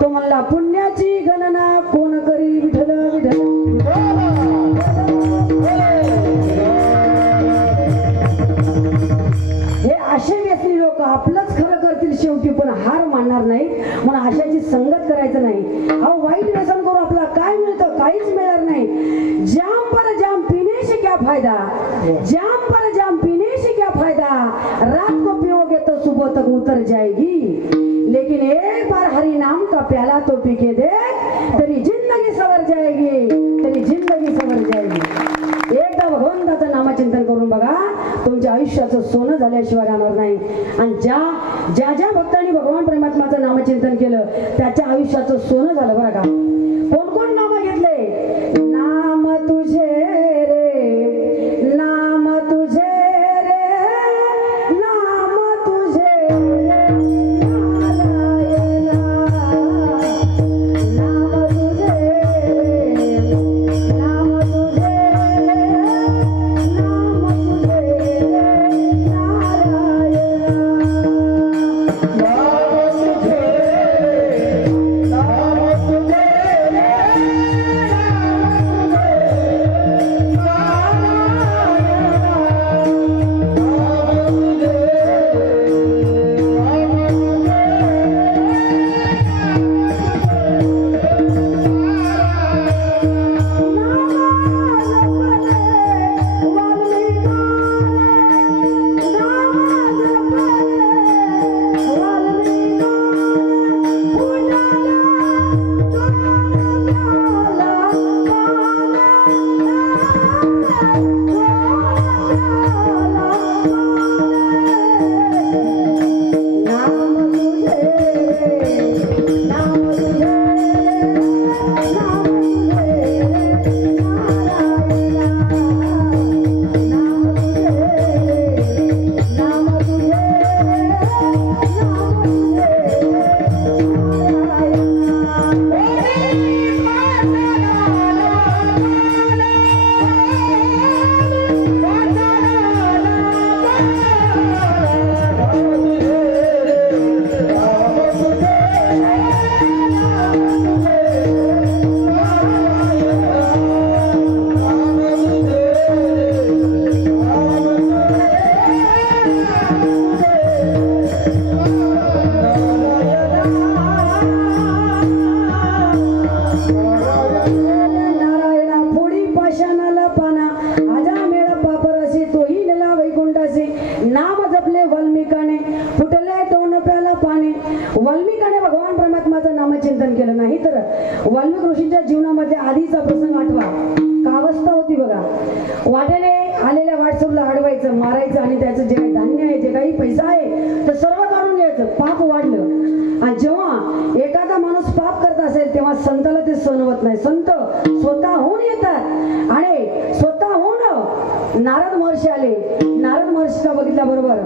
तो म्हणला पुण्याची गणना कोण करी विठ्ठल विठ्ठल. हे असे व्यसनी लोक आपलंच खरं करतील शेवटी, पण हार मानणार नाही. म्हणून अशाची संगत करायचं नाही. अहो वाईट व्यसन करून आपल्याला काय मिळतं? काहीच मिळणार नाही. जाम पर जाम पीने से क्या फायदा, जाम पर जाम पीने से क्या फायदा, रात को पियोगे तो सुबह तक उतर जाएगी, लेकिन एक बार हरि नाम का प्याला तो पी के देख, तेरी जिंदगी सवर जाएगी, तेरी जिंदगी सवर जाएगी. एकदा भगवंताचं नामचिंतन करून बघा, तुमच्या आयुष्याचं सोनं झाल्याशिवाय राहणार नाही. आणि ज्या भक्तांनी भगवान परमात्माचं नामचिंतन केलं त्याच्या आयुष्याचं सोनं झालं बरं का. कोण कोण नाम घेतले? नाम तुझे रे, नाम तुझे रे, नाम तुझे रे, नारायणा. नाम तुझे रे, नाम तुझे रे, नाम तुझे रे, नारायणा. वाल्मिकाने भगवान परमात्माचं नामचिंतन केलं नाही तर वाल्मिक ऋषींच्या जीवनामध्ये आधीचा प्रसंग आठवा. कावस्था होती बघा. वाटेने घ्यायचं, मारायचं आणि त्याचं जे काही धान्य आहे, जे काही पैसा आहे, ते सर्व काढून घ्यायचं. पाप वाढलं. आणि जेव्हा एखादा माणूस पाप करत असेल तेव्हा संताला ते सहन होत नाही. संत स्वतःहून येतात आणि स्वतःहून नारद महर्षी आले. नारद महर्षीला बघितल्याबरोबर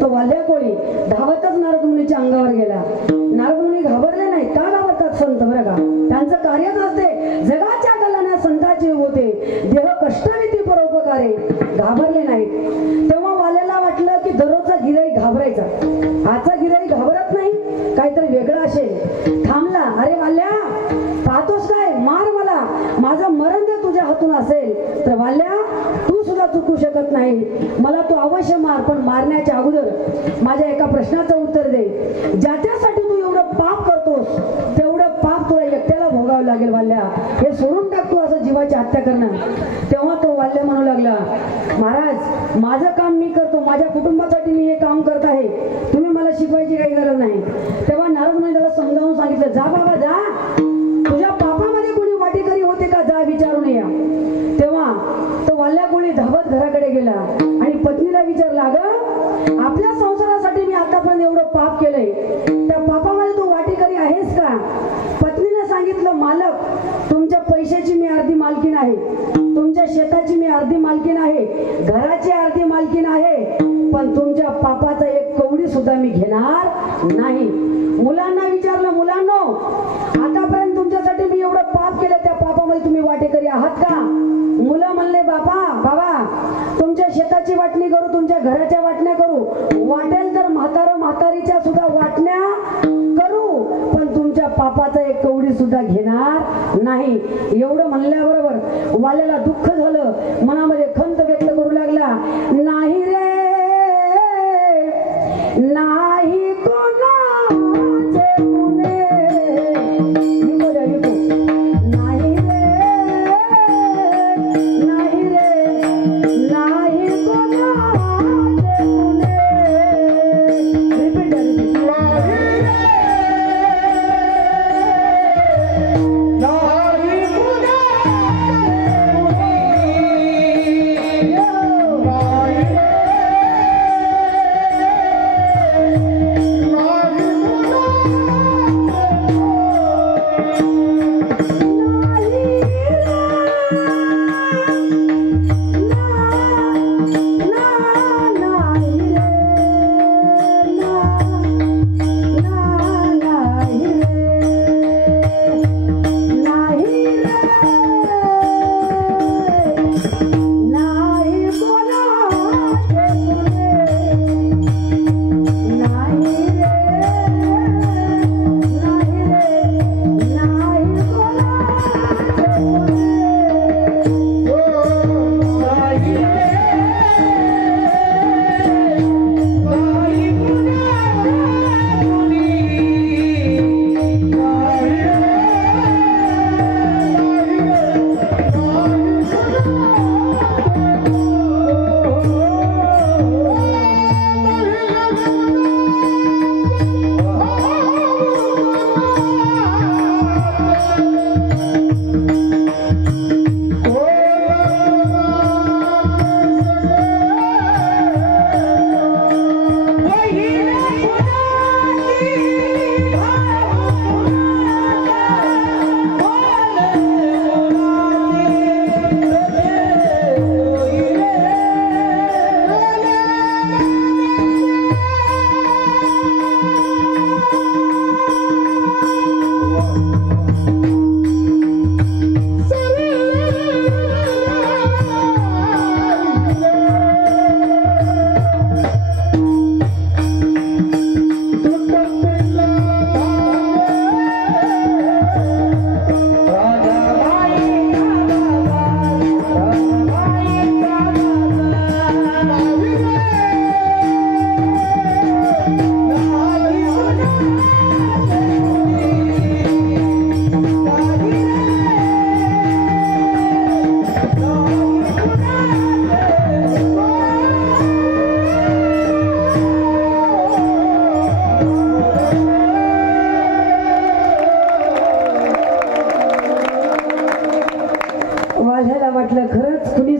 तो वाल्या कोळी धावतच नारद मुनीच्या अंगावर गेला. नारद मुनी घाबरले नाही. का घाबरतात संत? बरं का, त्यांचं कार्यच असते जगाच्या कल्याणात संतांचे होते. देह कष्टविधी परोपकारे. घाबरले नाहीत. तेव्हा वाल्याला वाटलं की दररोजचा गिराईक घाबरायचा, आजचा गिराईक घाबरत नाही, काहीतरी वेगळं असेल. थांबला. अरे वाल्या, पाहतोस काय? मार मला, माझं मरण जर तुझ्या हातून असेल तर वाल्या तू सुद्धा चुकू शकत नाही. मला तू अवश्य मार, पण मारण्याच्या अगोदर माझ्या एका प्रश्नाचं उत्तर दे. ज्याच्यासाठी तू एवढं पाप करतोस तेवढं पाप तुला एकट्याला भोगावं लागेल वाल्या. हे सोडून टाक तू असं जीवाची हत्या करणं. तेव्हा तो वाल्या म्हणू लागला, महाराज माझं काम मी करतो, माझ्या कुटुंबासाठी मी हे काम करत आहे, तुम्ही मला शिकवायची काही गरज नाही. तेव्हा नारद मुनी त्याला समजावून सांगितलं, जा बाबा जा, तुझ्या पापामध्ये कोणी वाटेकरी होते का, जा विचारून या. तेव्हा तो वाल्या कोळी धावत घराकडे गेला आणि पत्नीला विचारला, अगं आपल्या संसारासाठी मी आतापर्यंत एवढं पाप केलंय, त्या पापामध्ये तू वाटेकरी आहेस का? पत्नीने सांगितलं, मालक तुमच्या पैशाची मी अर्धी मालकीण आहे, तुमच्या शेताची मी अर्धी मालकीण आहे, घराची अर्धी मालकीण आहे, पण तुमच्या पापाचा एक कवडी सुद्धा मी घेणार नाही. मुलांना विचारलं, मुलांनो आतापर्यंत तुमच्यासाठी मी एवढं पाप केलं, त्या पापामध्ये तुम्ही वाटेकरी आहात का? मुलं म्हणले, बाबा तुमच्या शेताची वाटणी करू, तुमच्या घराच्या वाटण्या करू, वाटेल तर म्हातारीच्या सुद्धा वाटण्या करू, पण तुमच्या पापाचा एक कवडी सुद्धा घेणार नाही. एवढं म्हणल्याबरोबर वाल्याला दुःख झालं, मनामध्ये खंत व्यक्त करू लागला, नाही रे नाही कोणाचे गुन्हे, नाही रे नाही कोणाचे गुन्हे. रिपीट नाही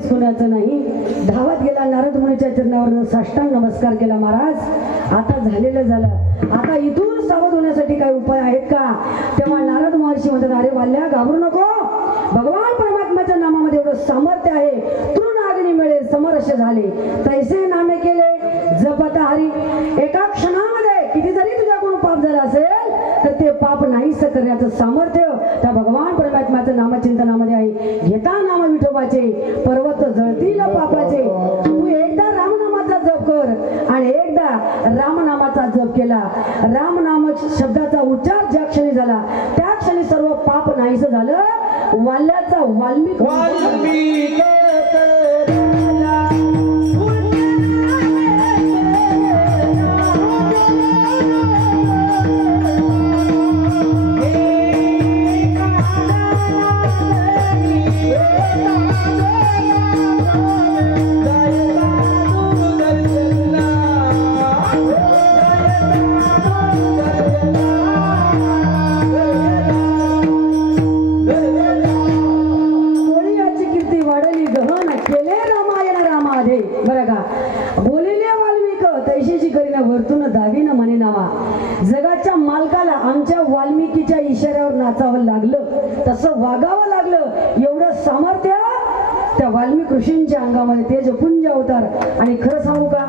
कोणीच कुणाचं नाही. धावत गेला नारद मुनीच्या चरणावर साष्टांग नमस्कार केला. महाराज आता झालेलं झालं, आता इथून सावध होण्यासाठी काही उपाय आहेत का? तेव्हा नारद महर्षी म्हणतात, अरे वाल्या घाबरू नको, भगवान परमात्म्याच्या नामामध्ये एवढं सामर्थ्य आहे, तृण अग्नी मिळेल समरस्य झाले. तैसे नामे केले जपता हरी, एका क्षणामध्ये किती जरी तुझ्याकडून पाप झालं असेल तर ते पाप नाहीस करण्याचं सामर्थ्य त्या भगवान परमात्म्याचं नामचिंतनामध्ये आहे. घेता नाम विठोबाचे पर्वत जळतील पापाचे. तू एकदा रामनामाचा जप कर आणि एकदा रामनामाचा जप केला, रामनाम शब्दाचा उच्चार ज्या क्षणी झाला त्या क्षणी सर्व पाप नाहीस झालं. वाल्याचा वाल्मिक जगाच्या मालकाला आमच्या वाल्मिकीच्या इशाऱ्यावर नाचावं लागलं, तसं वागावं लागलं. एवढं सामर्थ्य त्या वाल्मिक ऋषींच्या अंगामध्ये, तेजपुंज अवतार. आणि खरं सांगू का,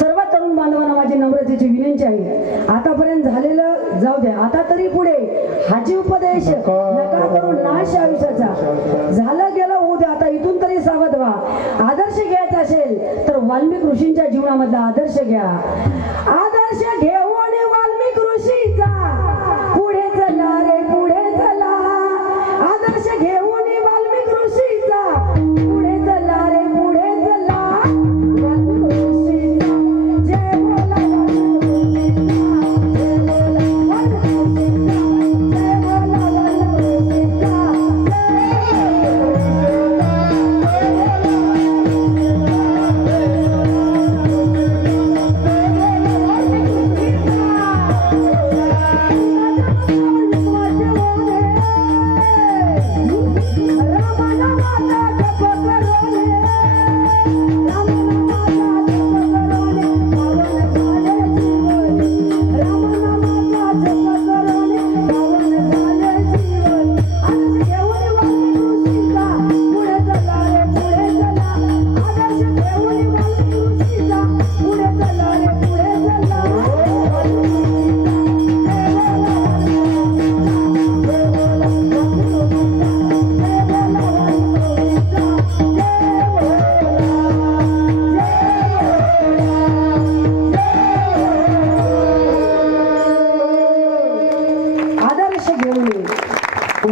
सर्व तरुण बांधवांना माझी नम्रतेची विनंती आहे, आतापर्यंत झालेलं जाऊ द्या, आता तरी पुढे हाची उपदेश नका करू नाश आयुष्याचा. झालं गेलं होऊ द्या, आता इथून तरी सावध व्हा. आदर्श घ्यायचा असेल तर वाल्मिक ऋषींच्या जीवनामधला आदर्श घ्या. आदर्श घेऊन वाल्मिक ऋषीचा पुढे चला रे पुढे चला. आदर्श घेऊन वाल्मिक ऋषीचा पुढे चला रे पुढे चला.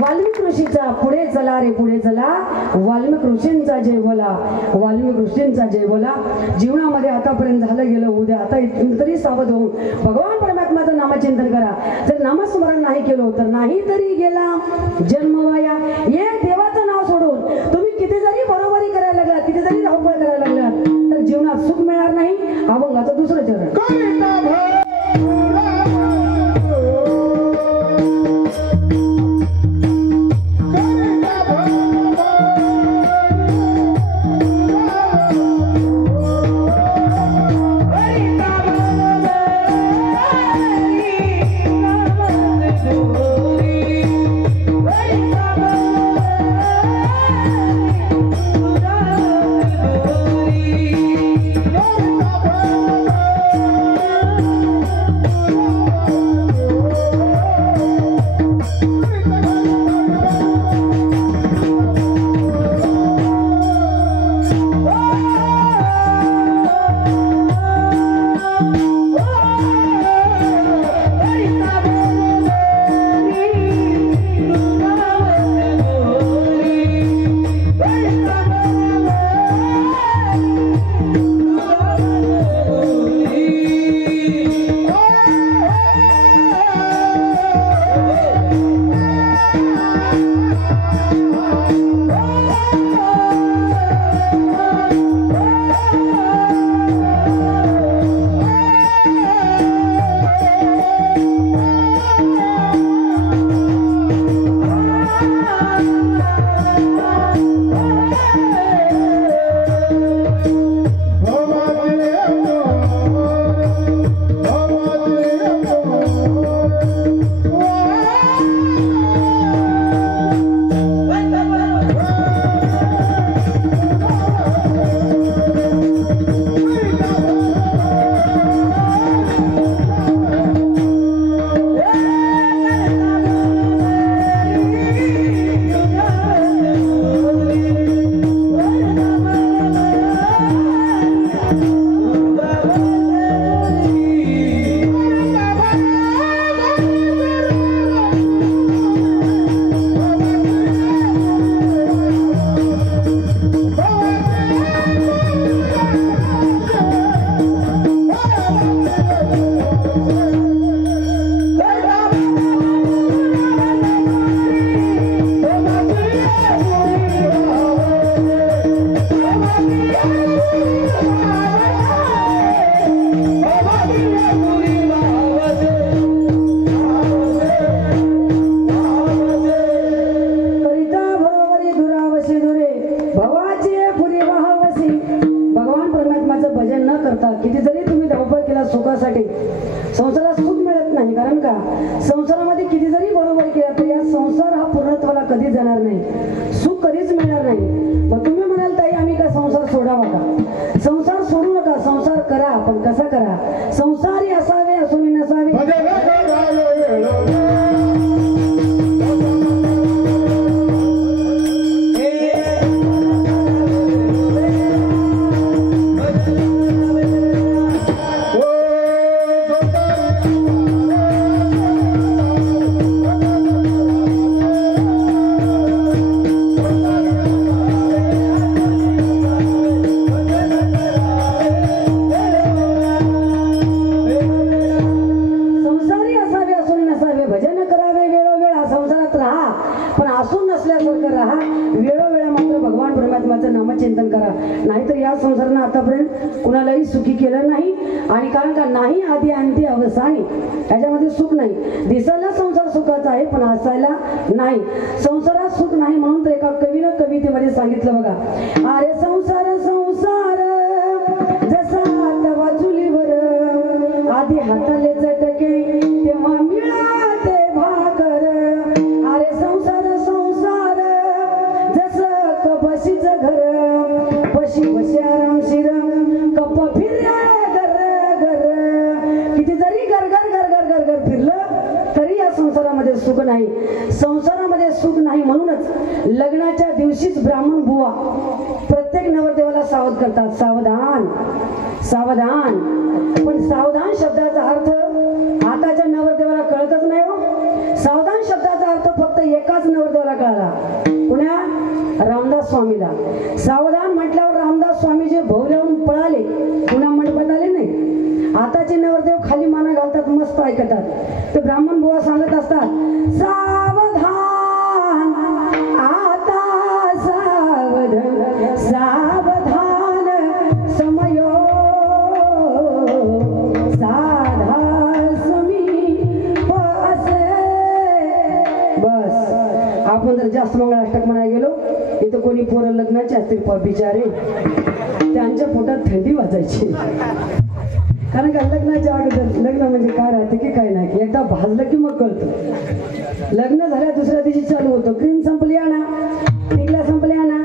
वाल्मिक ऋषीचा जय बोला, वाल्मिक ऋषीचा जय बोला, वाल्मिक ऋषीचा जय बोला. जीवनामध्ये आतापर्यंत झालं गेलं उद्या, आता इथून तरी सावध होऊन भगवान परमात्म्याचं नामचिंतन करा. जर नामस्मरण नाही केलं तर नाही तरी गेला जन्म वाया. एक देवाचं नाव सोडून तुम्ही किती जरी बरोबरी करायला लागला, किती जरी धावपळ करायला लागला तर जीवनात सुख मिळणार नाही. अभंगाचं दुसरं चरण. Oh किती जरी तुम्ही धावपळ केला सुखासाठी संसारात सुख मिळत नाही. कारण का संसारामध्ये किती जरी बरोबर केला तर या संसार हा पूर्णत्वाला कधीच जाणार नाही, सुख कधीच मिळणार नाही. मग तुम्ही म्हणाल ताई आम्ही काय संसार सोडावा का? संसार सोडू नका, संसार करा, पण कसा करा? संसारी असावे असून नसावे. नामचिंतन करा, नाहीतर या संसारानं आतापर्यंत कुणालाही सुखी केलं नाही. आणि कारण का नाही आधी अंती अवसानी, याच्यामध्ये सुख नाही. दिसायला संसार सुखाचा आहे पण हसायला नाही. संसारात सुख नाही म्हणून तर एका कवीनं कवितेमध्ये सांगितलं बघा, अरे संसार संसार जसा तवा चुलीवर, आधी हाताले चटके तेव्हा मिळाते भाकर. अरे संसार संसार जसं कपाशीच घर, पशी पशी आरामशीर कप फिरल्या गर गर. किती जरी गर गर गर गर गर गर फिरलं तरी या संसारामध्ये सुख नाही. संसारामध्ये सुख नाही म्हणूनच लग्नाच्या दिवशीच ब्राह्मण बुवा प्रत्येक नवरदेवाला सावध करतात, सावधान सावधान. पण सावधान शब्दाचा अर्थ आताच्या नवरदेवाला कळतच नाही हो. सावधान शब्दाचा अर्थ फक्त एकाच नवरदेवाला कळाला, पुण्या रामदास स्वामीला. सावधान म्हटल्यावर रामदास स्वामी जे भोवल्याहून पळाले, पुन्हा मंडपात आले नाही. आताचे नवरदेव खाली माना घालतात, मस्त ऐकतात. ते ब्राह्मण बुवा सांगत असतात, सावधान आता सावधान सावधान समयो साधा समीप असे. बस आपण जर जास्त मंगळाष्टक म्हणायला गेलो, इथं कोणी पोरं लग्नाचे असतील बिचारे, त्यांच्या पोटात थंडी वाजायची. कारण का लग्नाच्या अगोदर, लग्न म्हणजे काय राहते की काय नाही, एकदा भाजलं की मग कळतं. लग्न झाल्या दुसऱ्या दिवशी चालू होतं, क्रीम संपली आणा, टिकल्या संपल्या आणा,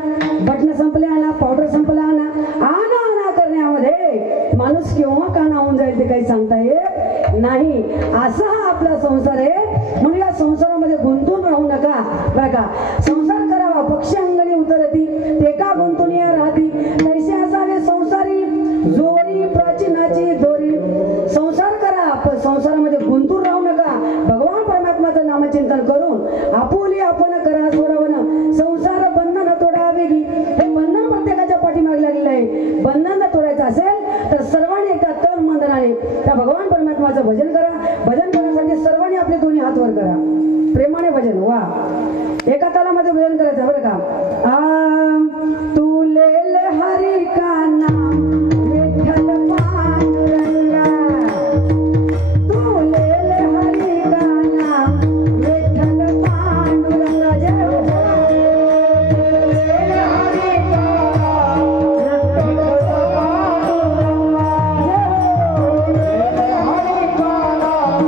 बटणं संपल्या आणा, पावडर संपल्या आणा. आणा आणा करण्यामध्ये माणूस केव्हा काना होऊन जाईल ते काही सांगता येत नाही. असा हा आपला संसार आहे. म्हणून या संसारामध्ये गुंतून राहू नका बरं का. संसार करावा, पक्षी अंगणी उतरती ते का गुंतून या राहती, तैसे असावे संसारी जोरी प्राचीनाची दोरी. संसार करा पण संसारामध्ये गुंतून राहू नका. भगवान परमात्माचं नामचिंतन करून आपुली आपण करा सोडवणं. संसार बंधन तोडावे गी, हे बंधन प्रत्येकाच्या पाठीमागे लागलेलं आहे. बंधन तोडायचं असेल तर सर्वांनी एका तन मन धनाने त्या भगवान परमात्माचं भजन करा. भजन करण्यासाठी सर्वांनी आपले दोन्ही हात वर करा, प्रेमाने भजन. वा एका तालामध्ये भजन करायचं बरं का. तू लेल हरी का नाम विठ्ठल पांडुरंगा, तू लेल हरी का नाम विठ्ठल पांडुरंगा. जय हो लेल हरी का नाम विठ्ठल पांडुरंगा, जय हो लेल हरी का नाम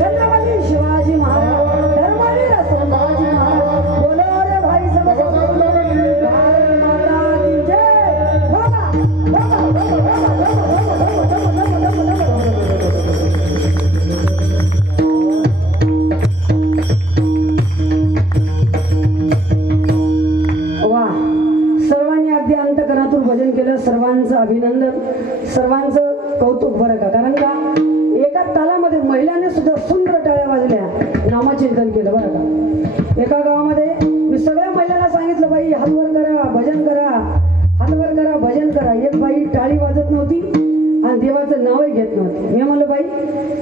छत्रपती शिवाजी महाराज धर्मवीर संभाजी महाराज बोलो रे भाई सब भारत माता की जय होगा होगा वाह सर्वांनी अगदी अंतकरणातून भजन केलं सर्वांचं अभिनंदन सर्वांचं कौतुक बरं का कारण का एका तालामध्ये महिलांनी सुद्धा सुंदर टाळ्या वाजल्या नामचिंतन केलं बरं का एका गावामध्ये मी सगळ्या महिलांना सांगितलं बाई हातवर करा भजन करा हातवर करा भजन करा एक बाई टाळी वाजत नव्हती आणि देवाचं नावही घेत नव्हती मी म्हणलं बाई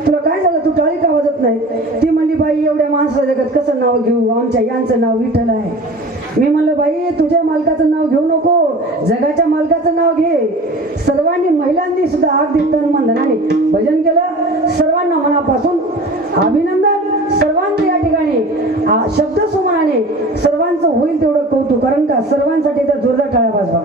तुला काय झालं तू टाळी का वाजत नाही ती म्हणली बाई एवढ्या माणसाच्या जगात कसं नाव घेऊ आमच्या यांचं नाव विठ्ठल आहे मी म्हणलं बाई तुझ्या मालकाचं नाव घेऊ नको जगाच्या मालकाचं नाव घे सर्वांनी महिलांनी सुद्धा अगदी तन मन धनाने भजन केलं सर्वांना मनापासून अभिनंदन सर्वांचं या ठिकाणी शब्द सुमनाने सर्वांचं होईल तेवढं कौतुक कारण का सर्वांसाठी तर जोरदार टाळ्या वाजवा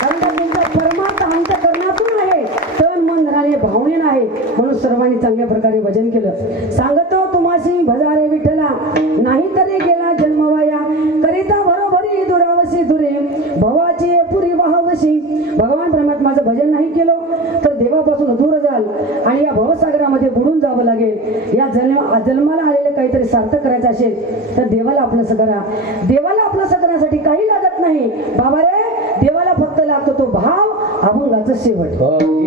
कारण का तुमचा परमार्थ आमच्या कर्णातून आहे तन मन धनाने भावनेनं आहे म्हणून सर्वांनी चांगल्या प्रकारे भजन केलं सांगतो तुम्हासी भजारे विठ्ठला नाही तरी गेला जन्मवाया करिता बरोबरी दुरावशी दुरे भवाची पुरी वाहवशी भगवान परमात्माचं भजन नाही केलं तर देवापासून दूर जाल आणि या भवसागरामध्ये बुडून जावं लागेल या जन्माला आलेलं काहीतरी सार्थक करायचं असेल तर देवाला आपलंसं करा देवाला आपलंसं करण्यासाठी काही लागत नाही बाबा रे देवाला फक्त लागतो तो भाव अभंगाचं शेवट भावती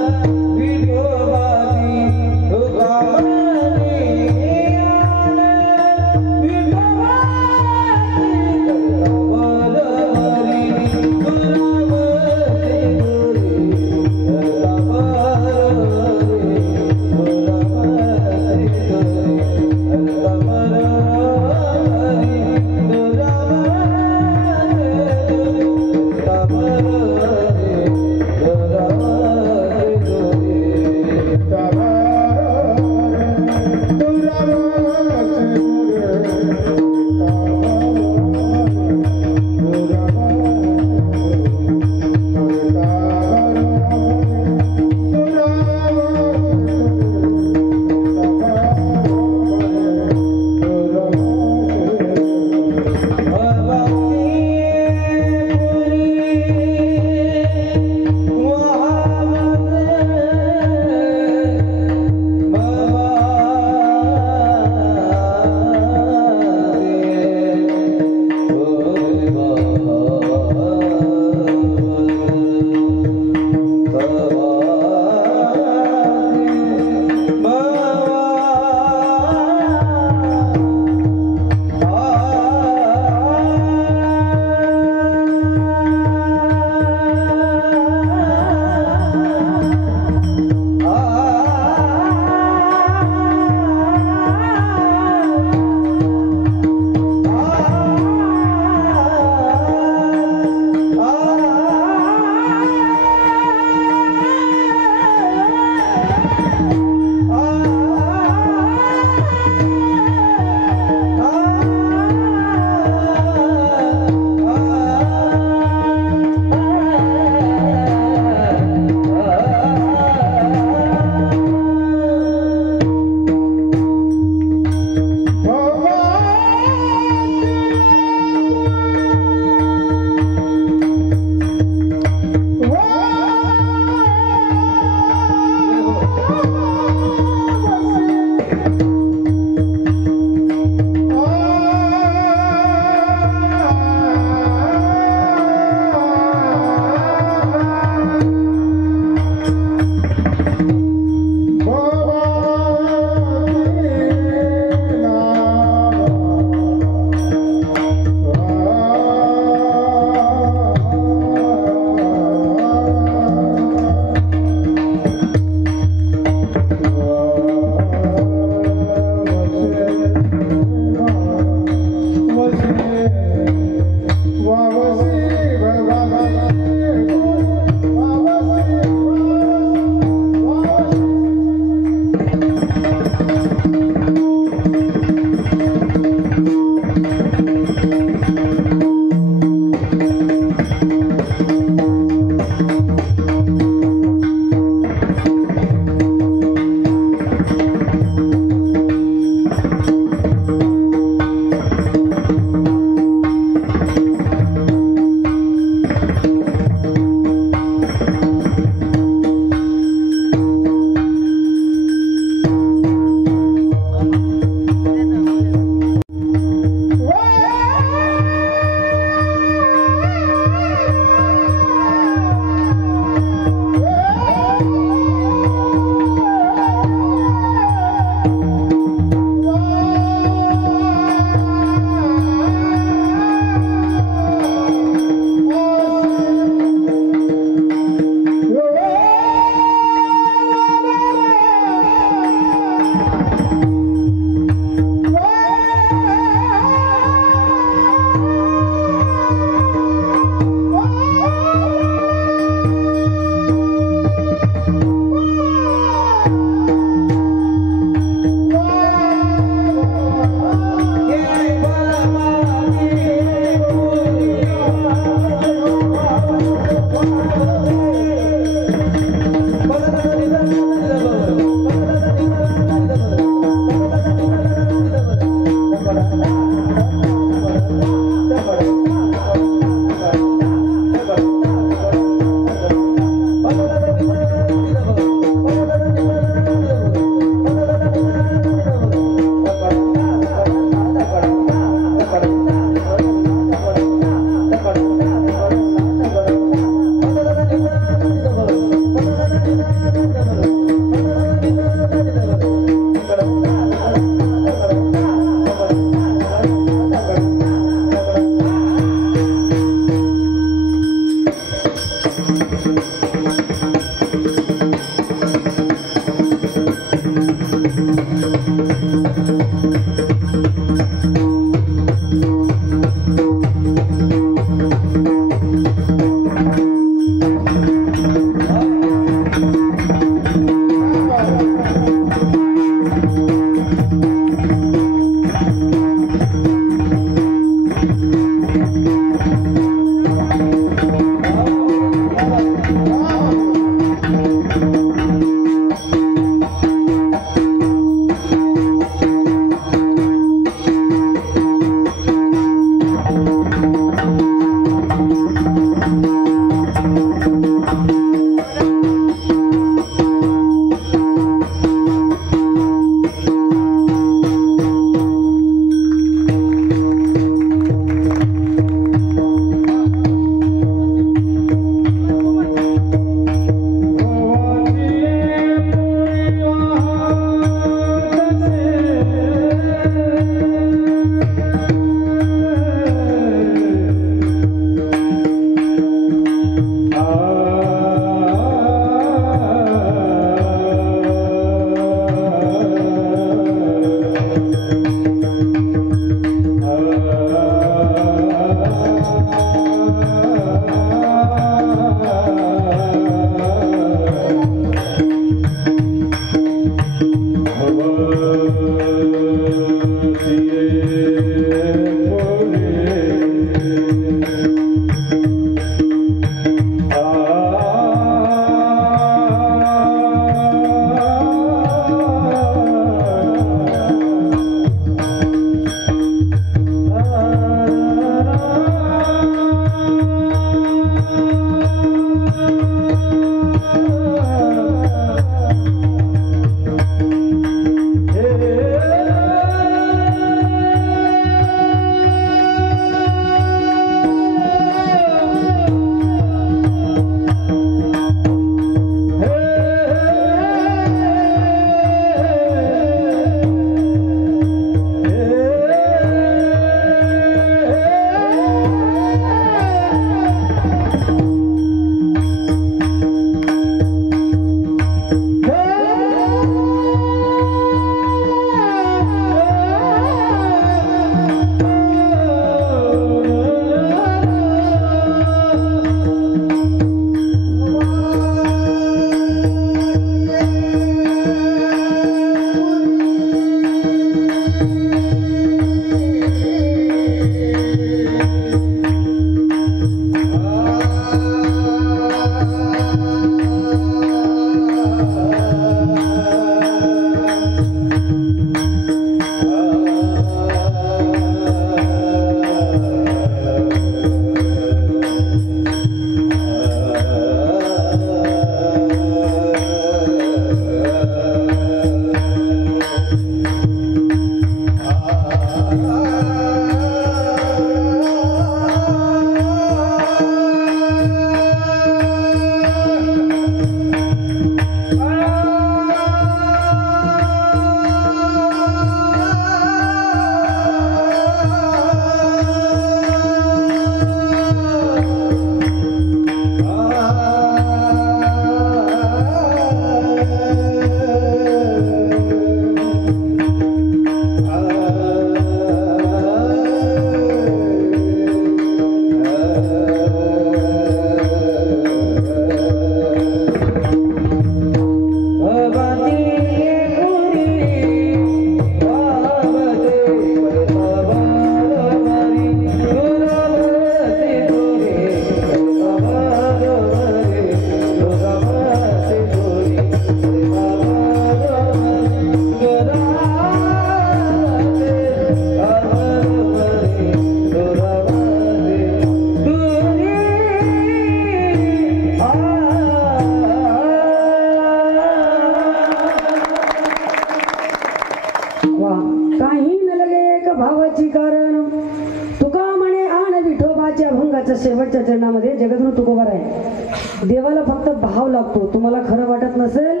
शेवटच्या चरणामध्ये जगद्गुरु तुकोबार आहे. देवाला फक्त भाव लागतो. तुम्हाला खरं वाटत नसेल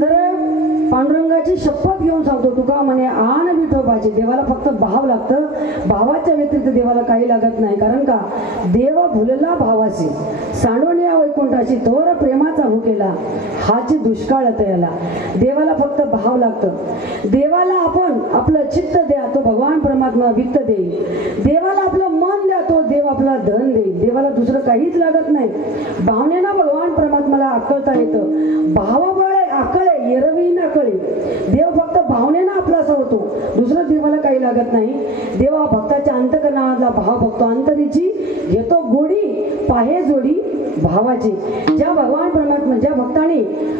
तर पांडुरंगाची शपथ घेऊन सांगतो, तुका म्हणे आण विठोबा भावाचे. देवाला फक्त भाव लागतं, भावाच्या व्यतिरिक्त देवाला काही लागत नाही. कारण का देव भुलला भावाची, सांडोनिया वैकुंठाची तोर प्रेमाचा भुकेला, हाची दुष्काळ तयाला. देवाला फक्त भाव लागतं. देवाला आपण आपलं चित्त द्या, तो भगवान परमात्मा वित्त देईल. देवाला आपलं मन द्या, तो देव आपला धन देईल. देवाला दुसरं काहीच लागत नाही. भावनेनं भगवान परमात्माला आकळता येतं. भावबळे आकळे एरवी न कळे. देव फक्त भावनेनं आपलासा होतो, दुसरं देवाला काही लागत नाही. देवा भक्ताच्या अंतकरणाला भाव बघतो, अंतरीची घेतो गोडी, पाहे जोडी भावाची. ज्या भक्ताने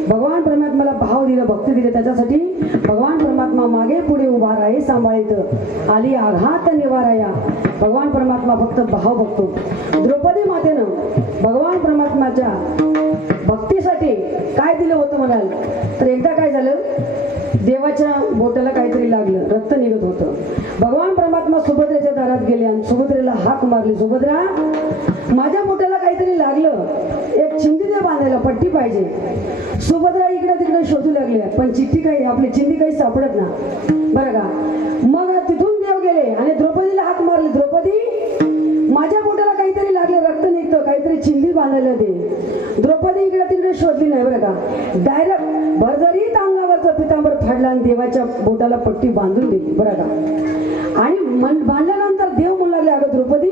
भगवान परमात्माला भाव दिला, भक्ती दिली, त्याच्यासाठी भगवान परमात्मा मागे पुढे उभा राही सांभाळित आली आघात निवाराया. भगवान परमात्मा फक्त भाव बघतो. द्रौपदी मातेनं भगवान परमात्माच्या भक्तीसाठी काय दिलं होतं म्हणाल तर एकदा काय झालं, देवाच्या बोटाला काहीतरी लागलं, रक्त निघत होतं. भगवान परमात्मा सुभद्रेच्या दारात गेले आणि सुभद्रेला हाक मारली, सुभद्रा माझ्या बोटाला काहीतरी लागलं, एक चिंदी दे बांधायला, पट्टी पाहिजे. सुभद्रा इकडे तिकडे शोधू लागले, पण चिठ्ठी काही आपली चिंदी काही सापडत ना, बरं का. मग तिथून देव गेले आणि द्रौपदीला हाक मारली, द्रौपदी माझ्या बोटाला काहीतरी लागले, रक्त निघतं, काहीतरी चिंदी बांधायला दे. द्रौपदी इकडे तिकडे शोधली नाही, बरं का. डायरेक्ट भरजरीत अंगावरचं पितांबर फाडला आणि देवाच्या बोटाला पट्टी बांधून दिली, बरं का. आणि बांधल्यानंतर देव म्हणू लागले, अगं द्रौपदी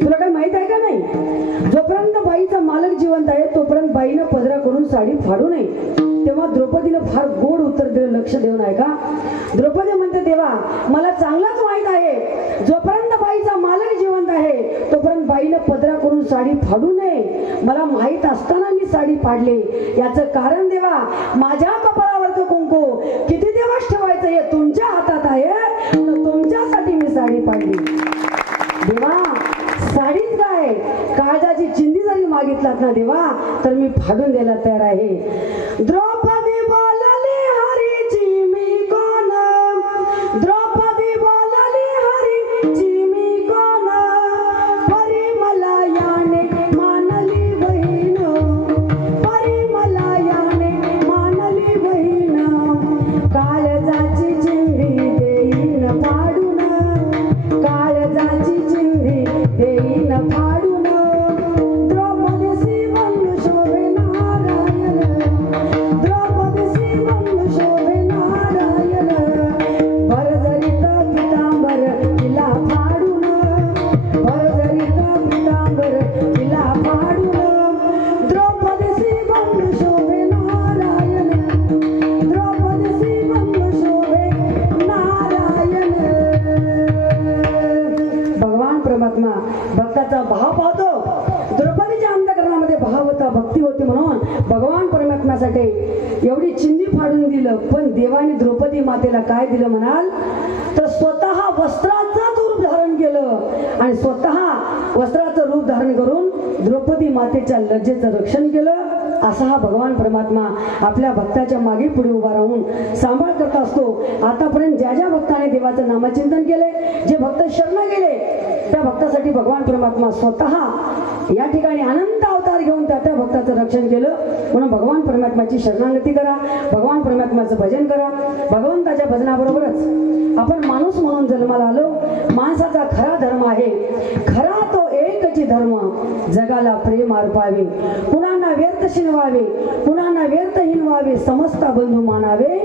तुला काय माहित आहे का नाही, जोपर्यंत बाईचा मालक जिवंत आहे तोपर्यंत बाईनं पदरा करून साडी फाडू नये. तेव्हा द्रौपदीनं फार गोड उत्तर दिलं, लक्ष देऊन आहे का. द्रौपदी म्हणते, देवा मला चांगलाच माहित आहे, जोपर्यंत बाईचा मालक जिवंत आहे तोपर्यंत बाईनं पदरा करून साडी फाडू नये. मला माहित असताना मी साडी फाडले, याचं कारण देवा माझ्या कपाळावरचं कुंकू किती दिवस ठेवायचं हे तुमच्या हातात आहे, तुमच्यासाठी मी साडी फाडली. देवा साडीच काय, काळजाची चिंदी जरी मागितलात ना देवा तर मी फाडून द्यायला तयार आहे. द्रौपदी बोलली हरीची मी कोण, द्रौपदी बोलली हरीची मी कोण, परी मला याने मानली बहीण, परी मला याने मानली बहीण, काळजाची चिंदी देईन फाडून, काळजाची चिंदी देईन फाडून. द्रौपदीसी बंधू शोभे नारायण, द्रौपदीसी बंधू शोभे नारायण, भरजरीत पितांबर तिला फाडून, भरजरीत पितांबर तिला फाडून. द्रौपदीसी बंधू शोभे नारायण, द्रौपदीसी बंधू शोभे नारायण. भगवान परमात्मा भक्ताचा भाव पाहतो. द्रौपदीच्या अंतःकरणामध्ये भाव होता, भक्ती होती, म्हणून भगवान परमात्म्यासाठी एवढी चिंदी फाडून दिलं. पण देवाने द्रौपदी मातेला काय दिलं म्हणाल तर स्वतः वस्त्राचं रूप धारण केलं आणि स्वतः वस्त्राचं रूप धारण करून द्रौपदी मातेच्या लज्जेचं रक्षण केलं. असा हा भगवान परमात्मा आपल्या भक्ताच्या मागे पुढे उभा राहून सांभाळ करत असतो. आतापर्यंत ज्या ज्या भक्ताने देवाचं नामचिंतन केले, जे भक्त शरण गेले, त्या भक्तासाठी भगवान परमात्मा स्वतः या ठिकाणी अनंत अवतार घेऊन त्या भक्ताचं रक्षण केलं. म्हणून भगवान परमात्म्याची शरणागती करा, भगवान परमात्म्याचं भजन करा. भगवंताच्या भजनाबरोबरच आपण माणूस म्हणून जन्माला आलो. माणसाचा खरा धर्म आहे, खरा तो एकची धर्म, जगाला प्रेम अर्पावे, कुणांना व्यर्थ शिनवावे, कुणांना व्यर्थ हिनवावे, समस्त बंधू मानावे,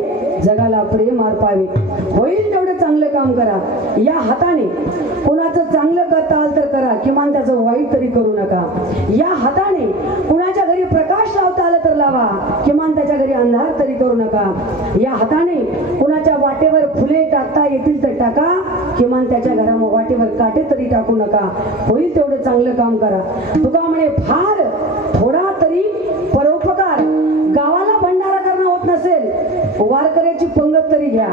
जगाला प्रेम अर्पावे. होईल तेवढं चांगलं काम करा. या हाताने कुणाचं चांगलं करता आलं तर करा, किमान त्याचं वाईट तरी करू नका. या हाताने कुणाच्या घरी प्रकाश लावता आलं तर लावा, किमान त्याच्या घरी अंधार तरी करू नका. या हाताने कुणाच्या वाटेवर फुले टाकता येतील तर टाका, किमान त्याच्या घरा वाटेवर काटे तरी टाकू नका. होईल तेवढं चांगलं काम करा. तुका म्हणे फार थोडा तरी परोपकार. गावाला भंडारा करणं होत नसेल, वारकऱ्याची पंगत तरी घ्या.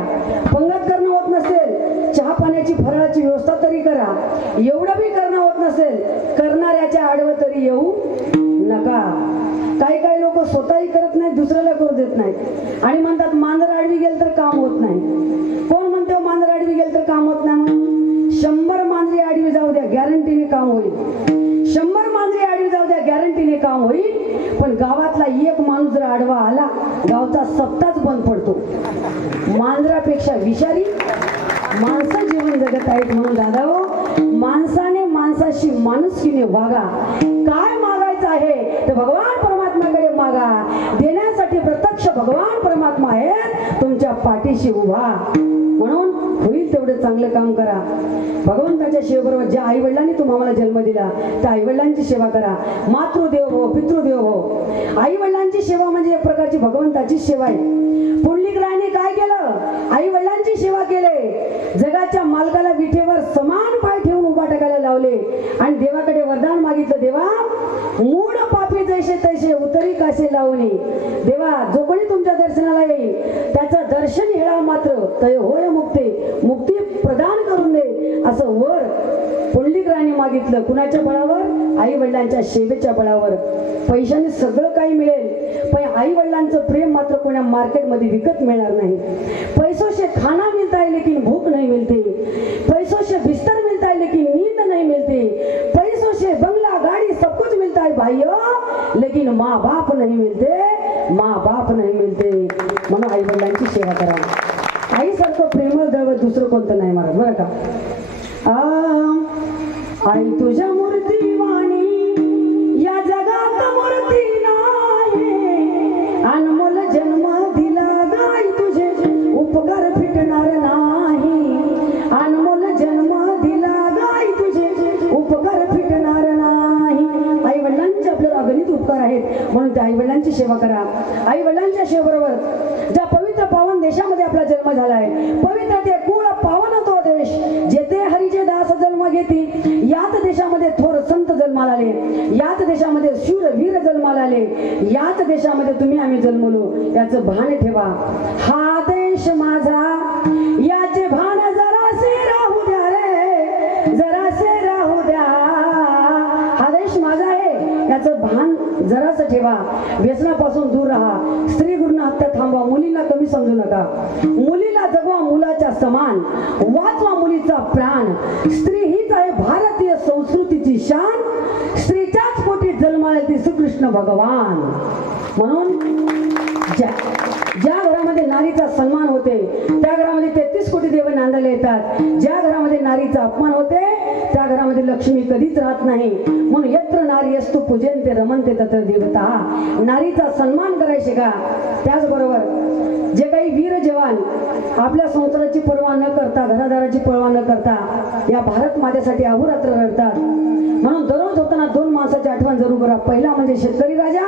पंगत करणं होत नसेल, चहा पाण्याची फराळाची व्यवस्था तरी करा. एवढं बी करणं होत नसेल, करणाऱ्याच्या आडवं तरी येऊ नका. काही लोक स्वतःही करत नाहीत, दुसऱ्याला करू देत नाहीत आणि म्हणतात मांजर आडवी गेल तर काम होत नाही. कोण म्हणतो मांजर आडवी गेल तर काम होत नाही म्हणून? 100 मांजरी आडवी जाऊ द्या, गॅरंटीने काम होईल. 100 मांजरी आडवी जाऊ द्या, गॅरंटीने काम होईल. पण गावातला एक माणूस जर आडवा आला, गावचा सप्ताच बंद पडतो. मांजरापेक्षा विषारी माणसं जीवन जगत आहेत म्हणून दादा हो, माणसाने माणसाशी माणुसकीने वागा. काय मागायचं आहे तर भगवान परमात्म्याकडे मागा. देण्यासाठी प्रत्यक्ष भगवान परमात्मा आहेत तुमच्या पाठीशी उभा. म्हणून होईल तेवढं चांगलं काम करा. भगवंताच्या सेवेबरोबर ज्या आई वडिलांनी तुम्हाला जन्म दिला त्या आई वडिलांची सेवा करा. मातृदेव हो, पितृदेव हो. आई वडिलांची सेवा म्हणजे एक प्रकारची भगवंताची सेवा आहे. पुंडलिकरायाने काय केलं? आई वडिलांची सेवा केले. जगाच्या मालकाला विठेवर समान पाय ठेवून उभा टाकायला लावले आणि देवाकडे वरदान मागितलं. देवा मूळ पापी जैसे तैसे उतरी कासे लावणे. देवा जो कोणी तुमच्या दर्शनाला येईल त्याचं दर्शन हेळा मात्र तय होय मुक्ती, मुक्ती प्रदान करून दे असं वर पुंडलिकरायाने मागितलं. कुणाच्या बळावर? आई वडिलांच्या सेवेच्या बळावर. पैशाने सगळं काही मिळेल पण आई वडिलांचं प्रेम मात्र कोणा मार्केटमध्ये विकत मिळणार नाही. पैसों से खाना मिलता है लेकिन भूख नहीं मिलती. पैसों से बिस्तर मिलता है लेकिन नींद नहीं मिलती. पैसों से बंगला गाड़ी सब कुछ मिलता है भाइयों लेकिन माँ बाप नहीं मिलते, माँ बाप नहीं मिलते. म्हणून आई वडिलांची सेवा करा. आईसारखं प्रेमळ दळवत दुसरं कोणतं नाही महाराज बरं का. आई तुझ्या मूर्ती वाणी या जगात मूर्ती नाही. अनमोल जन्म दिला गाई तुझे उपकार फिटणार नाही. अनमोल जन्म दिला गाई तुझे उपकार फिटणार नाही. आई वडिलांचे आपल्याला अगणित उपकार आहेत म्हणून त्या आई वडिलांची सेवा करा. आई वडिलांच्या सेवेबरोबर ज्या पवित्र पावन देशामध्ये आपला जन्म झालाय, पवित्र ते कुळ पावन तो देश जेथे हरीचे दास जन्म घेती. याच देशामध्ये थोर संत जन्माला आले, याच देशामध्ये शूर वीर जन्माला आले, याच देशामध्ये तुम्ही आम्ही जन्मलो याचं भान ठेवा. हा देश माझा याचे भान जरासे राहू द्या रे, जरासे राहू द्या. हा देश माझा आहे याचं भान जरासं ठेवा. व्यसनापासून दूर राहा. स्त्री गुरुना हत्या थांबवा. मुलींना कमी समजू नका. मुलीला जगवा मुलाच्या समान. वाचवा मुलीचा प्राण. स्त्री हीच आहे भारतीय संस्कृतीची शान. स्त्रीच्याच पोटी जन्माला ती श्रीकृष्ण भगवान. म्हणून ज्या घरामध्ये नारीचा सन्मान होते त्या घरामध्ये 33 कोटी देव नांदायला येतात. ज्या घरामध्ये नारीचा अपमान होते त्या घरामध्ये लक्ष्मी कधीच राहत नाही. म्हणून यत्र नारी असतो पूजन ते रमनते तत्र देवता. नारीचा सन्मान करायचे का. त्याचबरोबर जे काही वीर जवान आपल्या संसाराची पर्वा न करता, घरादाराची पर्वा न करता या भारत मातेसाठी अहोरात्र रडतात. म्हणून दररोज होताना दोन माणसाची आठवण जरूर करा. पहिला म्हणजे शेतकरी राजा.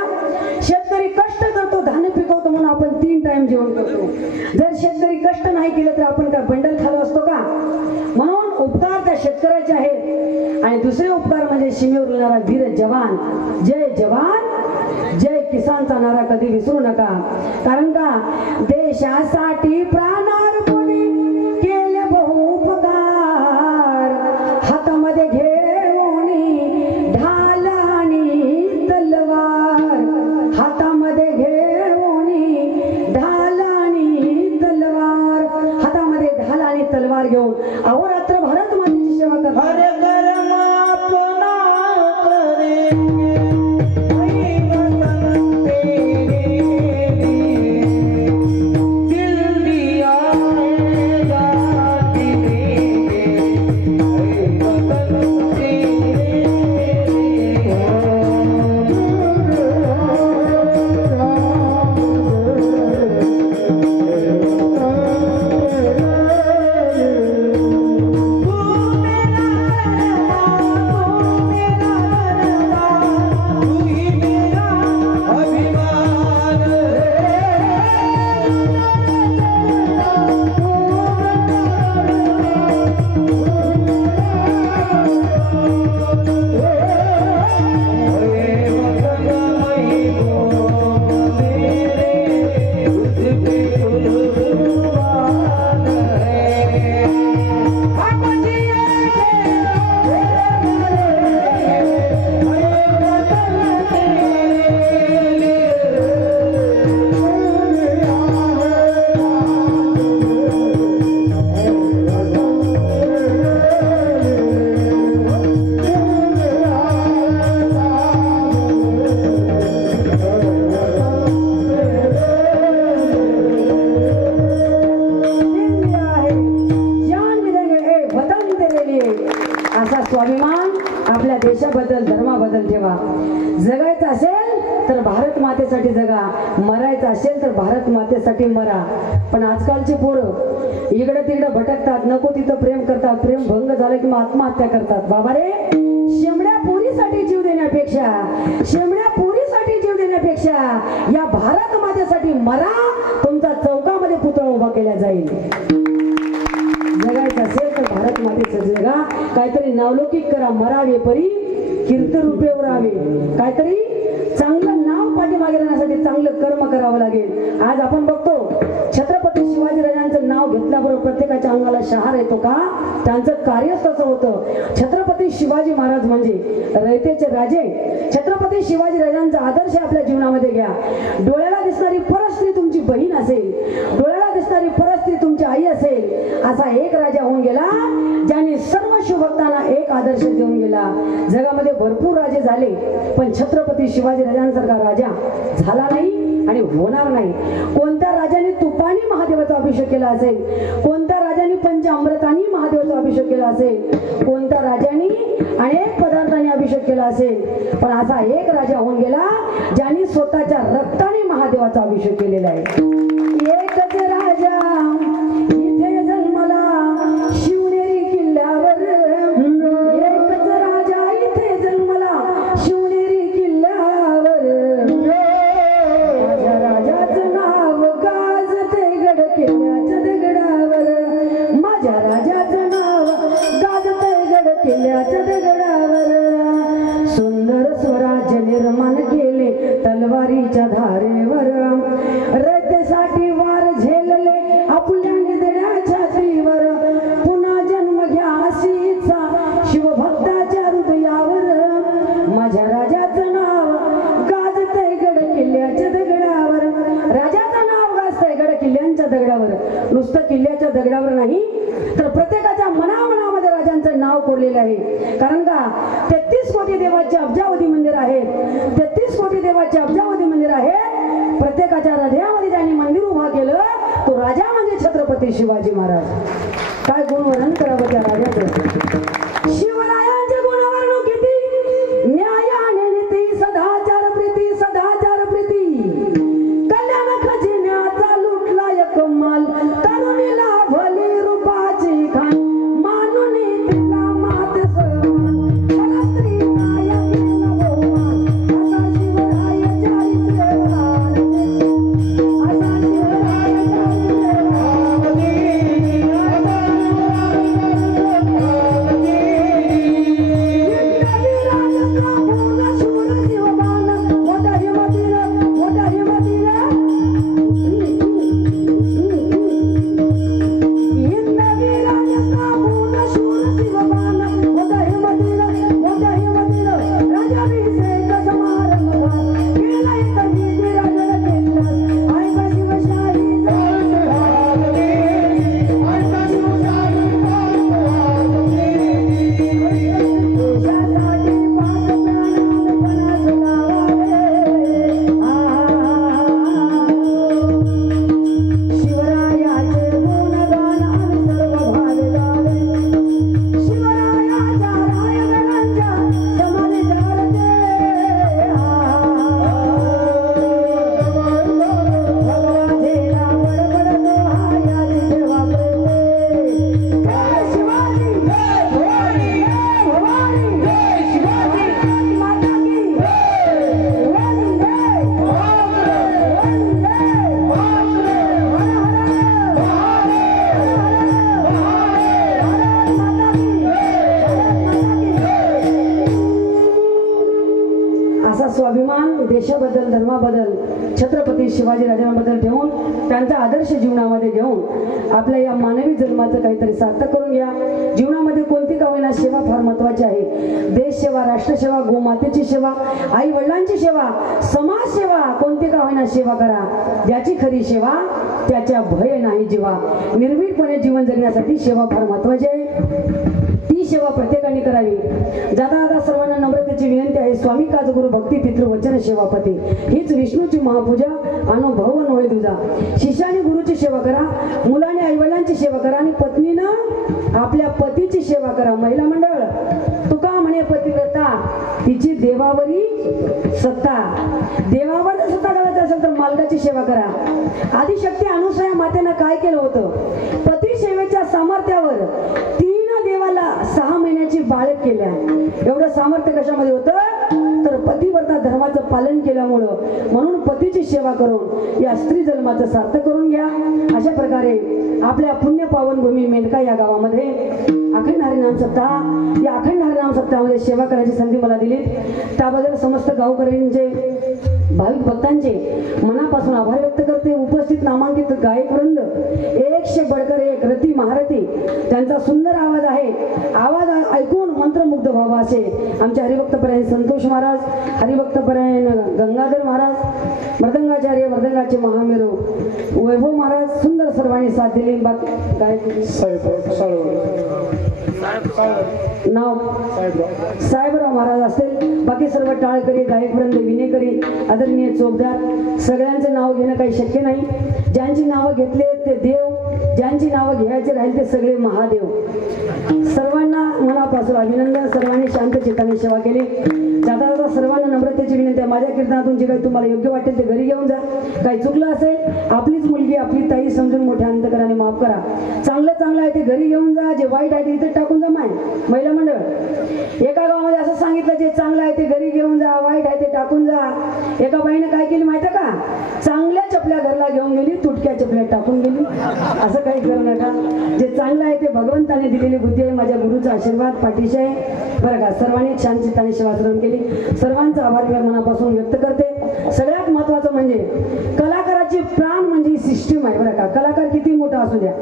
शेतकरी कष्ट करतो, धान्य पिकवतो म्हणून आपण 3 टाइम जेवण करतो. जर शेतकरी कष्ट नाही केलं तर आपण काय बंडल खालो असतो का. म्हणून उपकार त्या शेतकऱ्याचे आहेत. आणि दुसरे उपकार म्हणजे सीमेवर उरणारा वीर जवान. जय जवान जय किसानचा नारा कधी विसरू नका. कारण का देशासाठी प्राणार्पणे केले बहु उपकार. हातामध्ये घेऊन ढाल आणि तलवार. हातामध्ये घेऊन ढाल आणि तलवार. हातामध्ये ढाल आणि तलवार घेऊन अहोरात्र भारत मातेची सेवा करा. स्वाभिमान आपल्या देशाबद्दल धर्माबद्दल ठेवा. जगायचं असेल तर भारत मातेसाठी जगा, मरायचं असेल तर भारत मातेसाठी मरा. पण आजकालचे पोरं इकडे तिकडे भटकतात, नको तिथं प्रेम करतात, प्रेम भंग झालं की मग आत्महत्या करतात. बाबा रे, शेमड्या पोरीसाठी जीव देण्यापेक्षा या भारत मातेसाठी मरा. तुमचा चौकामध्ये पुतळा उभा केला जाईल. जगायचं असेल तर भारत मातेचं जगा, काहीतरी नावलौकिक करा, मरावे परी कीर्तरूपे उरावे. काहीतरी चांगलं नाव पाठीमागे राहण्यासाठी चांगलं कर्म करावं लागेल. आज आपण बघतो छत्रपती शिवाजी राजांचं नाव घेतल्याबरोबर प्रत्येकाच्या अंगाला शहार येतो का? त्यांचं कार्यच तसं होतं. छत्रपती शिवाजी महाराज म्हणजे रयतेचे राजे. छत्रपती शिवाजी राजांचा आदर्श आपल्या जीवनामध्ये घ्या. डोळ्याला दिसणारी परस्त्री तुमची बहीण असेल, डोळ्याला दिसणारी परस्त्री तुमची आई असेल, असा एक राजा होऊन गेला ज्याने सर्व शिवभक्तांना एक आदर्श देऊन गेला. जगामध्ये भरपूर राजे झाले, पण छत्रपती शिवाजी राजांसारखा राजा झाला नाही आणि होणार नाही. कोणत्या राजाने तुपानी महादेवाचा अभिषेक केला असेल, कोणत्या राजाने पंचामृतांनी महादेवाचा अभिषेक केला असेल, कोणत्या राजाने अनेक पदार्थांनी अभिषेक केला असेल, पण असा एक राजा होऊन गेला ज्याने स्वतःच्या रक्ताने महादेवाचा अभिषेक केलेला आहे. एकच राजा इथे जन्मला शिवनेरी किल्ल्यावर, एकच राजा इथे जन्मला शिवनेरी किल्ल्यावर. माझ्या राजाचं नाव गाजते गड किल्ल्याच्या दगडावर, माझ्या राजाचं नाव गाजते गड किल्ल्याच्या दगडावर. सुंदर स्वराज्य निर्माण केले तलवारीच्या धारेवर, रयतेसाठी वार झेलले आपल्या निधड्या छातीवर. पुन्हा जन्म घ्या अशीचा शिवभक्ताच्या हृदयावर, माझ्या राजाचं नाव गाजतंय गड किल्ल्याच्या दगडावर. राजाचं नाव गाजतंय गड किल्ल्यांच्या दगडावर. नुसतं किल्ल्याच्या दगडावर नाही तर प्रत्येकाच्या मनामनामध्ये राजांचं नाव कोरलेलं आहे. कारण का 33 कोटी देवाचे अब्जावधी मंदिर आहेत, 33 कोटी देवाचे अब्जावधी मंदिर आहेत. प्रत्येकाच्या हृदयामध्ये ज्यांनी मंदिर उभा केलं तो राजा म्हणजे छत्रपती शिवाजी महाराज. काय गुणवर्णन करावं त्या राजाचं. शिवरायांचे गुणवर्णन किती, न्यायाने नीती, सदाचार प्रीती, सदाचार प्रीती. कल्याण खजिन्याचा लुटला एक माल, तरुणीला भली रूपाची खान, मानुनी तिला मात समान, मला स्त्री माया केला बहुमान. असा शिवराय चारित्र्यवान, असा शिवराय स्वाभिमान देशाबद्दल, धर्माबद्दल, छत्रपती शिवाजी राजांबद्दल ठेवून त्यांचा आदर्श जीवनामध्ये घेऊन आपल्या या मानवी जन्माचं काहीतरी सार्थक करून घ्या. जीवनामध्ये कोणती का होईना सेवा फार महत्वाची आहे. देश सेवा, राष्ट्रसेवा, गोमातेची सेवा, आई वडिलांची सेवा, समाज सेवा, कोणती का होईना सेवा करा. ज्याची खरी सेवा त्याच्या भय नाही जीवा. निर्भीडपणे जीवन जगण्यासाठी सेवा फार महत्वाची आहे. ती सेवा प्रत्येकाने करावी. जाता जाता सर्वांना नम्रतेची विनंती आहे. स्वामी काजगुरु भक्ती पितृ वचन सेवापती हीच विष्णूची महापूजा, अनुभव नव्हे तुझा. शिष्याने गुरुची सेवा करा, मुलाने आई वडिलांची सेवा करा आणि पत्नीनं आपल्या पतीची सेवा करा. महिला मंडळ सत्ता देवावर जर सत्ता करायची असेल तर मालकाची सेवा करा. आदिशक्ती अनुसूया मातेनं काय केलं होतं? पती सेवेच्या सामर्थ्यावर 3 देवाला 6 महिन्याची बाळक केल्या. एवढं सामर्थ्य कशामध्ये होतं? तर पतिव्रता धर्माचं पालन केल्यामुळं, म्हणून पतीची सेवा करून या स्त्री जन्माचं सार्थक करून घ्या. अशा प्रकारे आपल्या पुण्य पावन भूमी मेंढका या गावामध्ये अखंड हरिनाम सप्ताह, या अखंड हरिनाम सप्ताहामध्ये सेवा करायची संधी मला दिली. त्याबद्दल समस्त गावकऱ्यांचे, भाविक भक्तांचे मनापासून आभार व्यक्त करते. उपस्थित नामांकित गायक वृंद 100 बडकर 1 रती महारथी, त्यांचा सुंदर आवाज आहे. आवाज ऐकून मंत्रमुग्ध व्हावा असे आमचे हरिभक्तपरायण संतोष महाराज, हरिभक्तपरायण गंगाधर महाराज, मृदंगाचार्य मृदंगाचे महामेरू वैभव महाराज, सुंदर सर्वांनी साथ दिली. बाकी गायक नाव साहेबराव महाराज असतील, बाकी सर्व टाळकरी, गायकवृंद, विनेकरी, आदरणीय चोपदार, सगळ्यांचे नाव घेणं काही शक्य नाही. ज्यांची नावं घेतले ते देव, ज्यांची नावं घ्यायचे राहील ते सगळे महादेव. सर्वांना मनापासून अभिनंदन. सर्वांनी शांत चित्ताने सेवा केली. जाता जाता सर्वांना नम्रतेची विनंती आहे, माझ्या कीर्तनातून जे काही तुम्हाला योग्य वाटेल ते घरी घेऊन जा. काही चुकलं असेल, आपलीच मुलगी आपली ताई समजून मोठ्या अंतकराने माफ करा. चांगलं चांगलं आहे ते घरी घेऊन जा, जे वाईट आहे ते इथे टाकून जा. महिला मंडळ एका गावामध्ये असं सांगितलं, जे चांगलं आहे ते घरी घेऊन जा, वाईट आहे ते टाकून जा. एका बाईने काय केली माहिती का? चांगल्या चपल्या घरला घेऊन गेली, तुटक्या चपल्या टाकून गेली. असं काही करू नका. जे चांगलं आहे ते भगवंताने दिलेली बुद्धी आहे, माझ्या गुरुचा आशीर्वाद पाठीशी आहे बरं का. सर्वांनी छान चित्ताने सेवा केली. सर्वांचा आभार मी मनापासून व्यक्त करते. सगळ्यात महत्वाचं म्हणजे कलाकाराची प्राण म्हणजे सिस्टीम आहे बरं का. कलाकार किती मोठा असू द्या,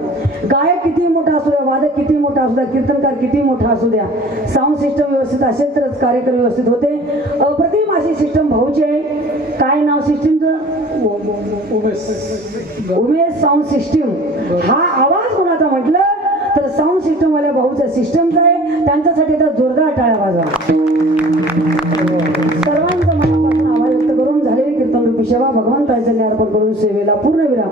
गायक किती मोठा असू द्या, वादक किती मोठा असू द्या, कीर्तनकार किती मोठा असू द्या, साऊंड सिस्टम व्यवस्थित असेल तरच कार्यक्रम व्यवस्थित होते. अप्रतिम अशी सिस्टम भाऊची आहे. काय नाव सिस्टीमचं? Umesh sound system. हा आवाज कोणाचा म्हटलं तर साऊंड सिस्टम वाल्या भाऊचा सिस्टमचा आहे. त्यांच्यासाठी तर जोरदार टाळ्या वाजवा. सर्वांचं मनापासून आभार व्यक्त करून झालेली कीर्तन रूपी सेवा भगवंताच्या अर्पण करून सेवेला पूर्ण विराम.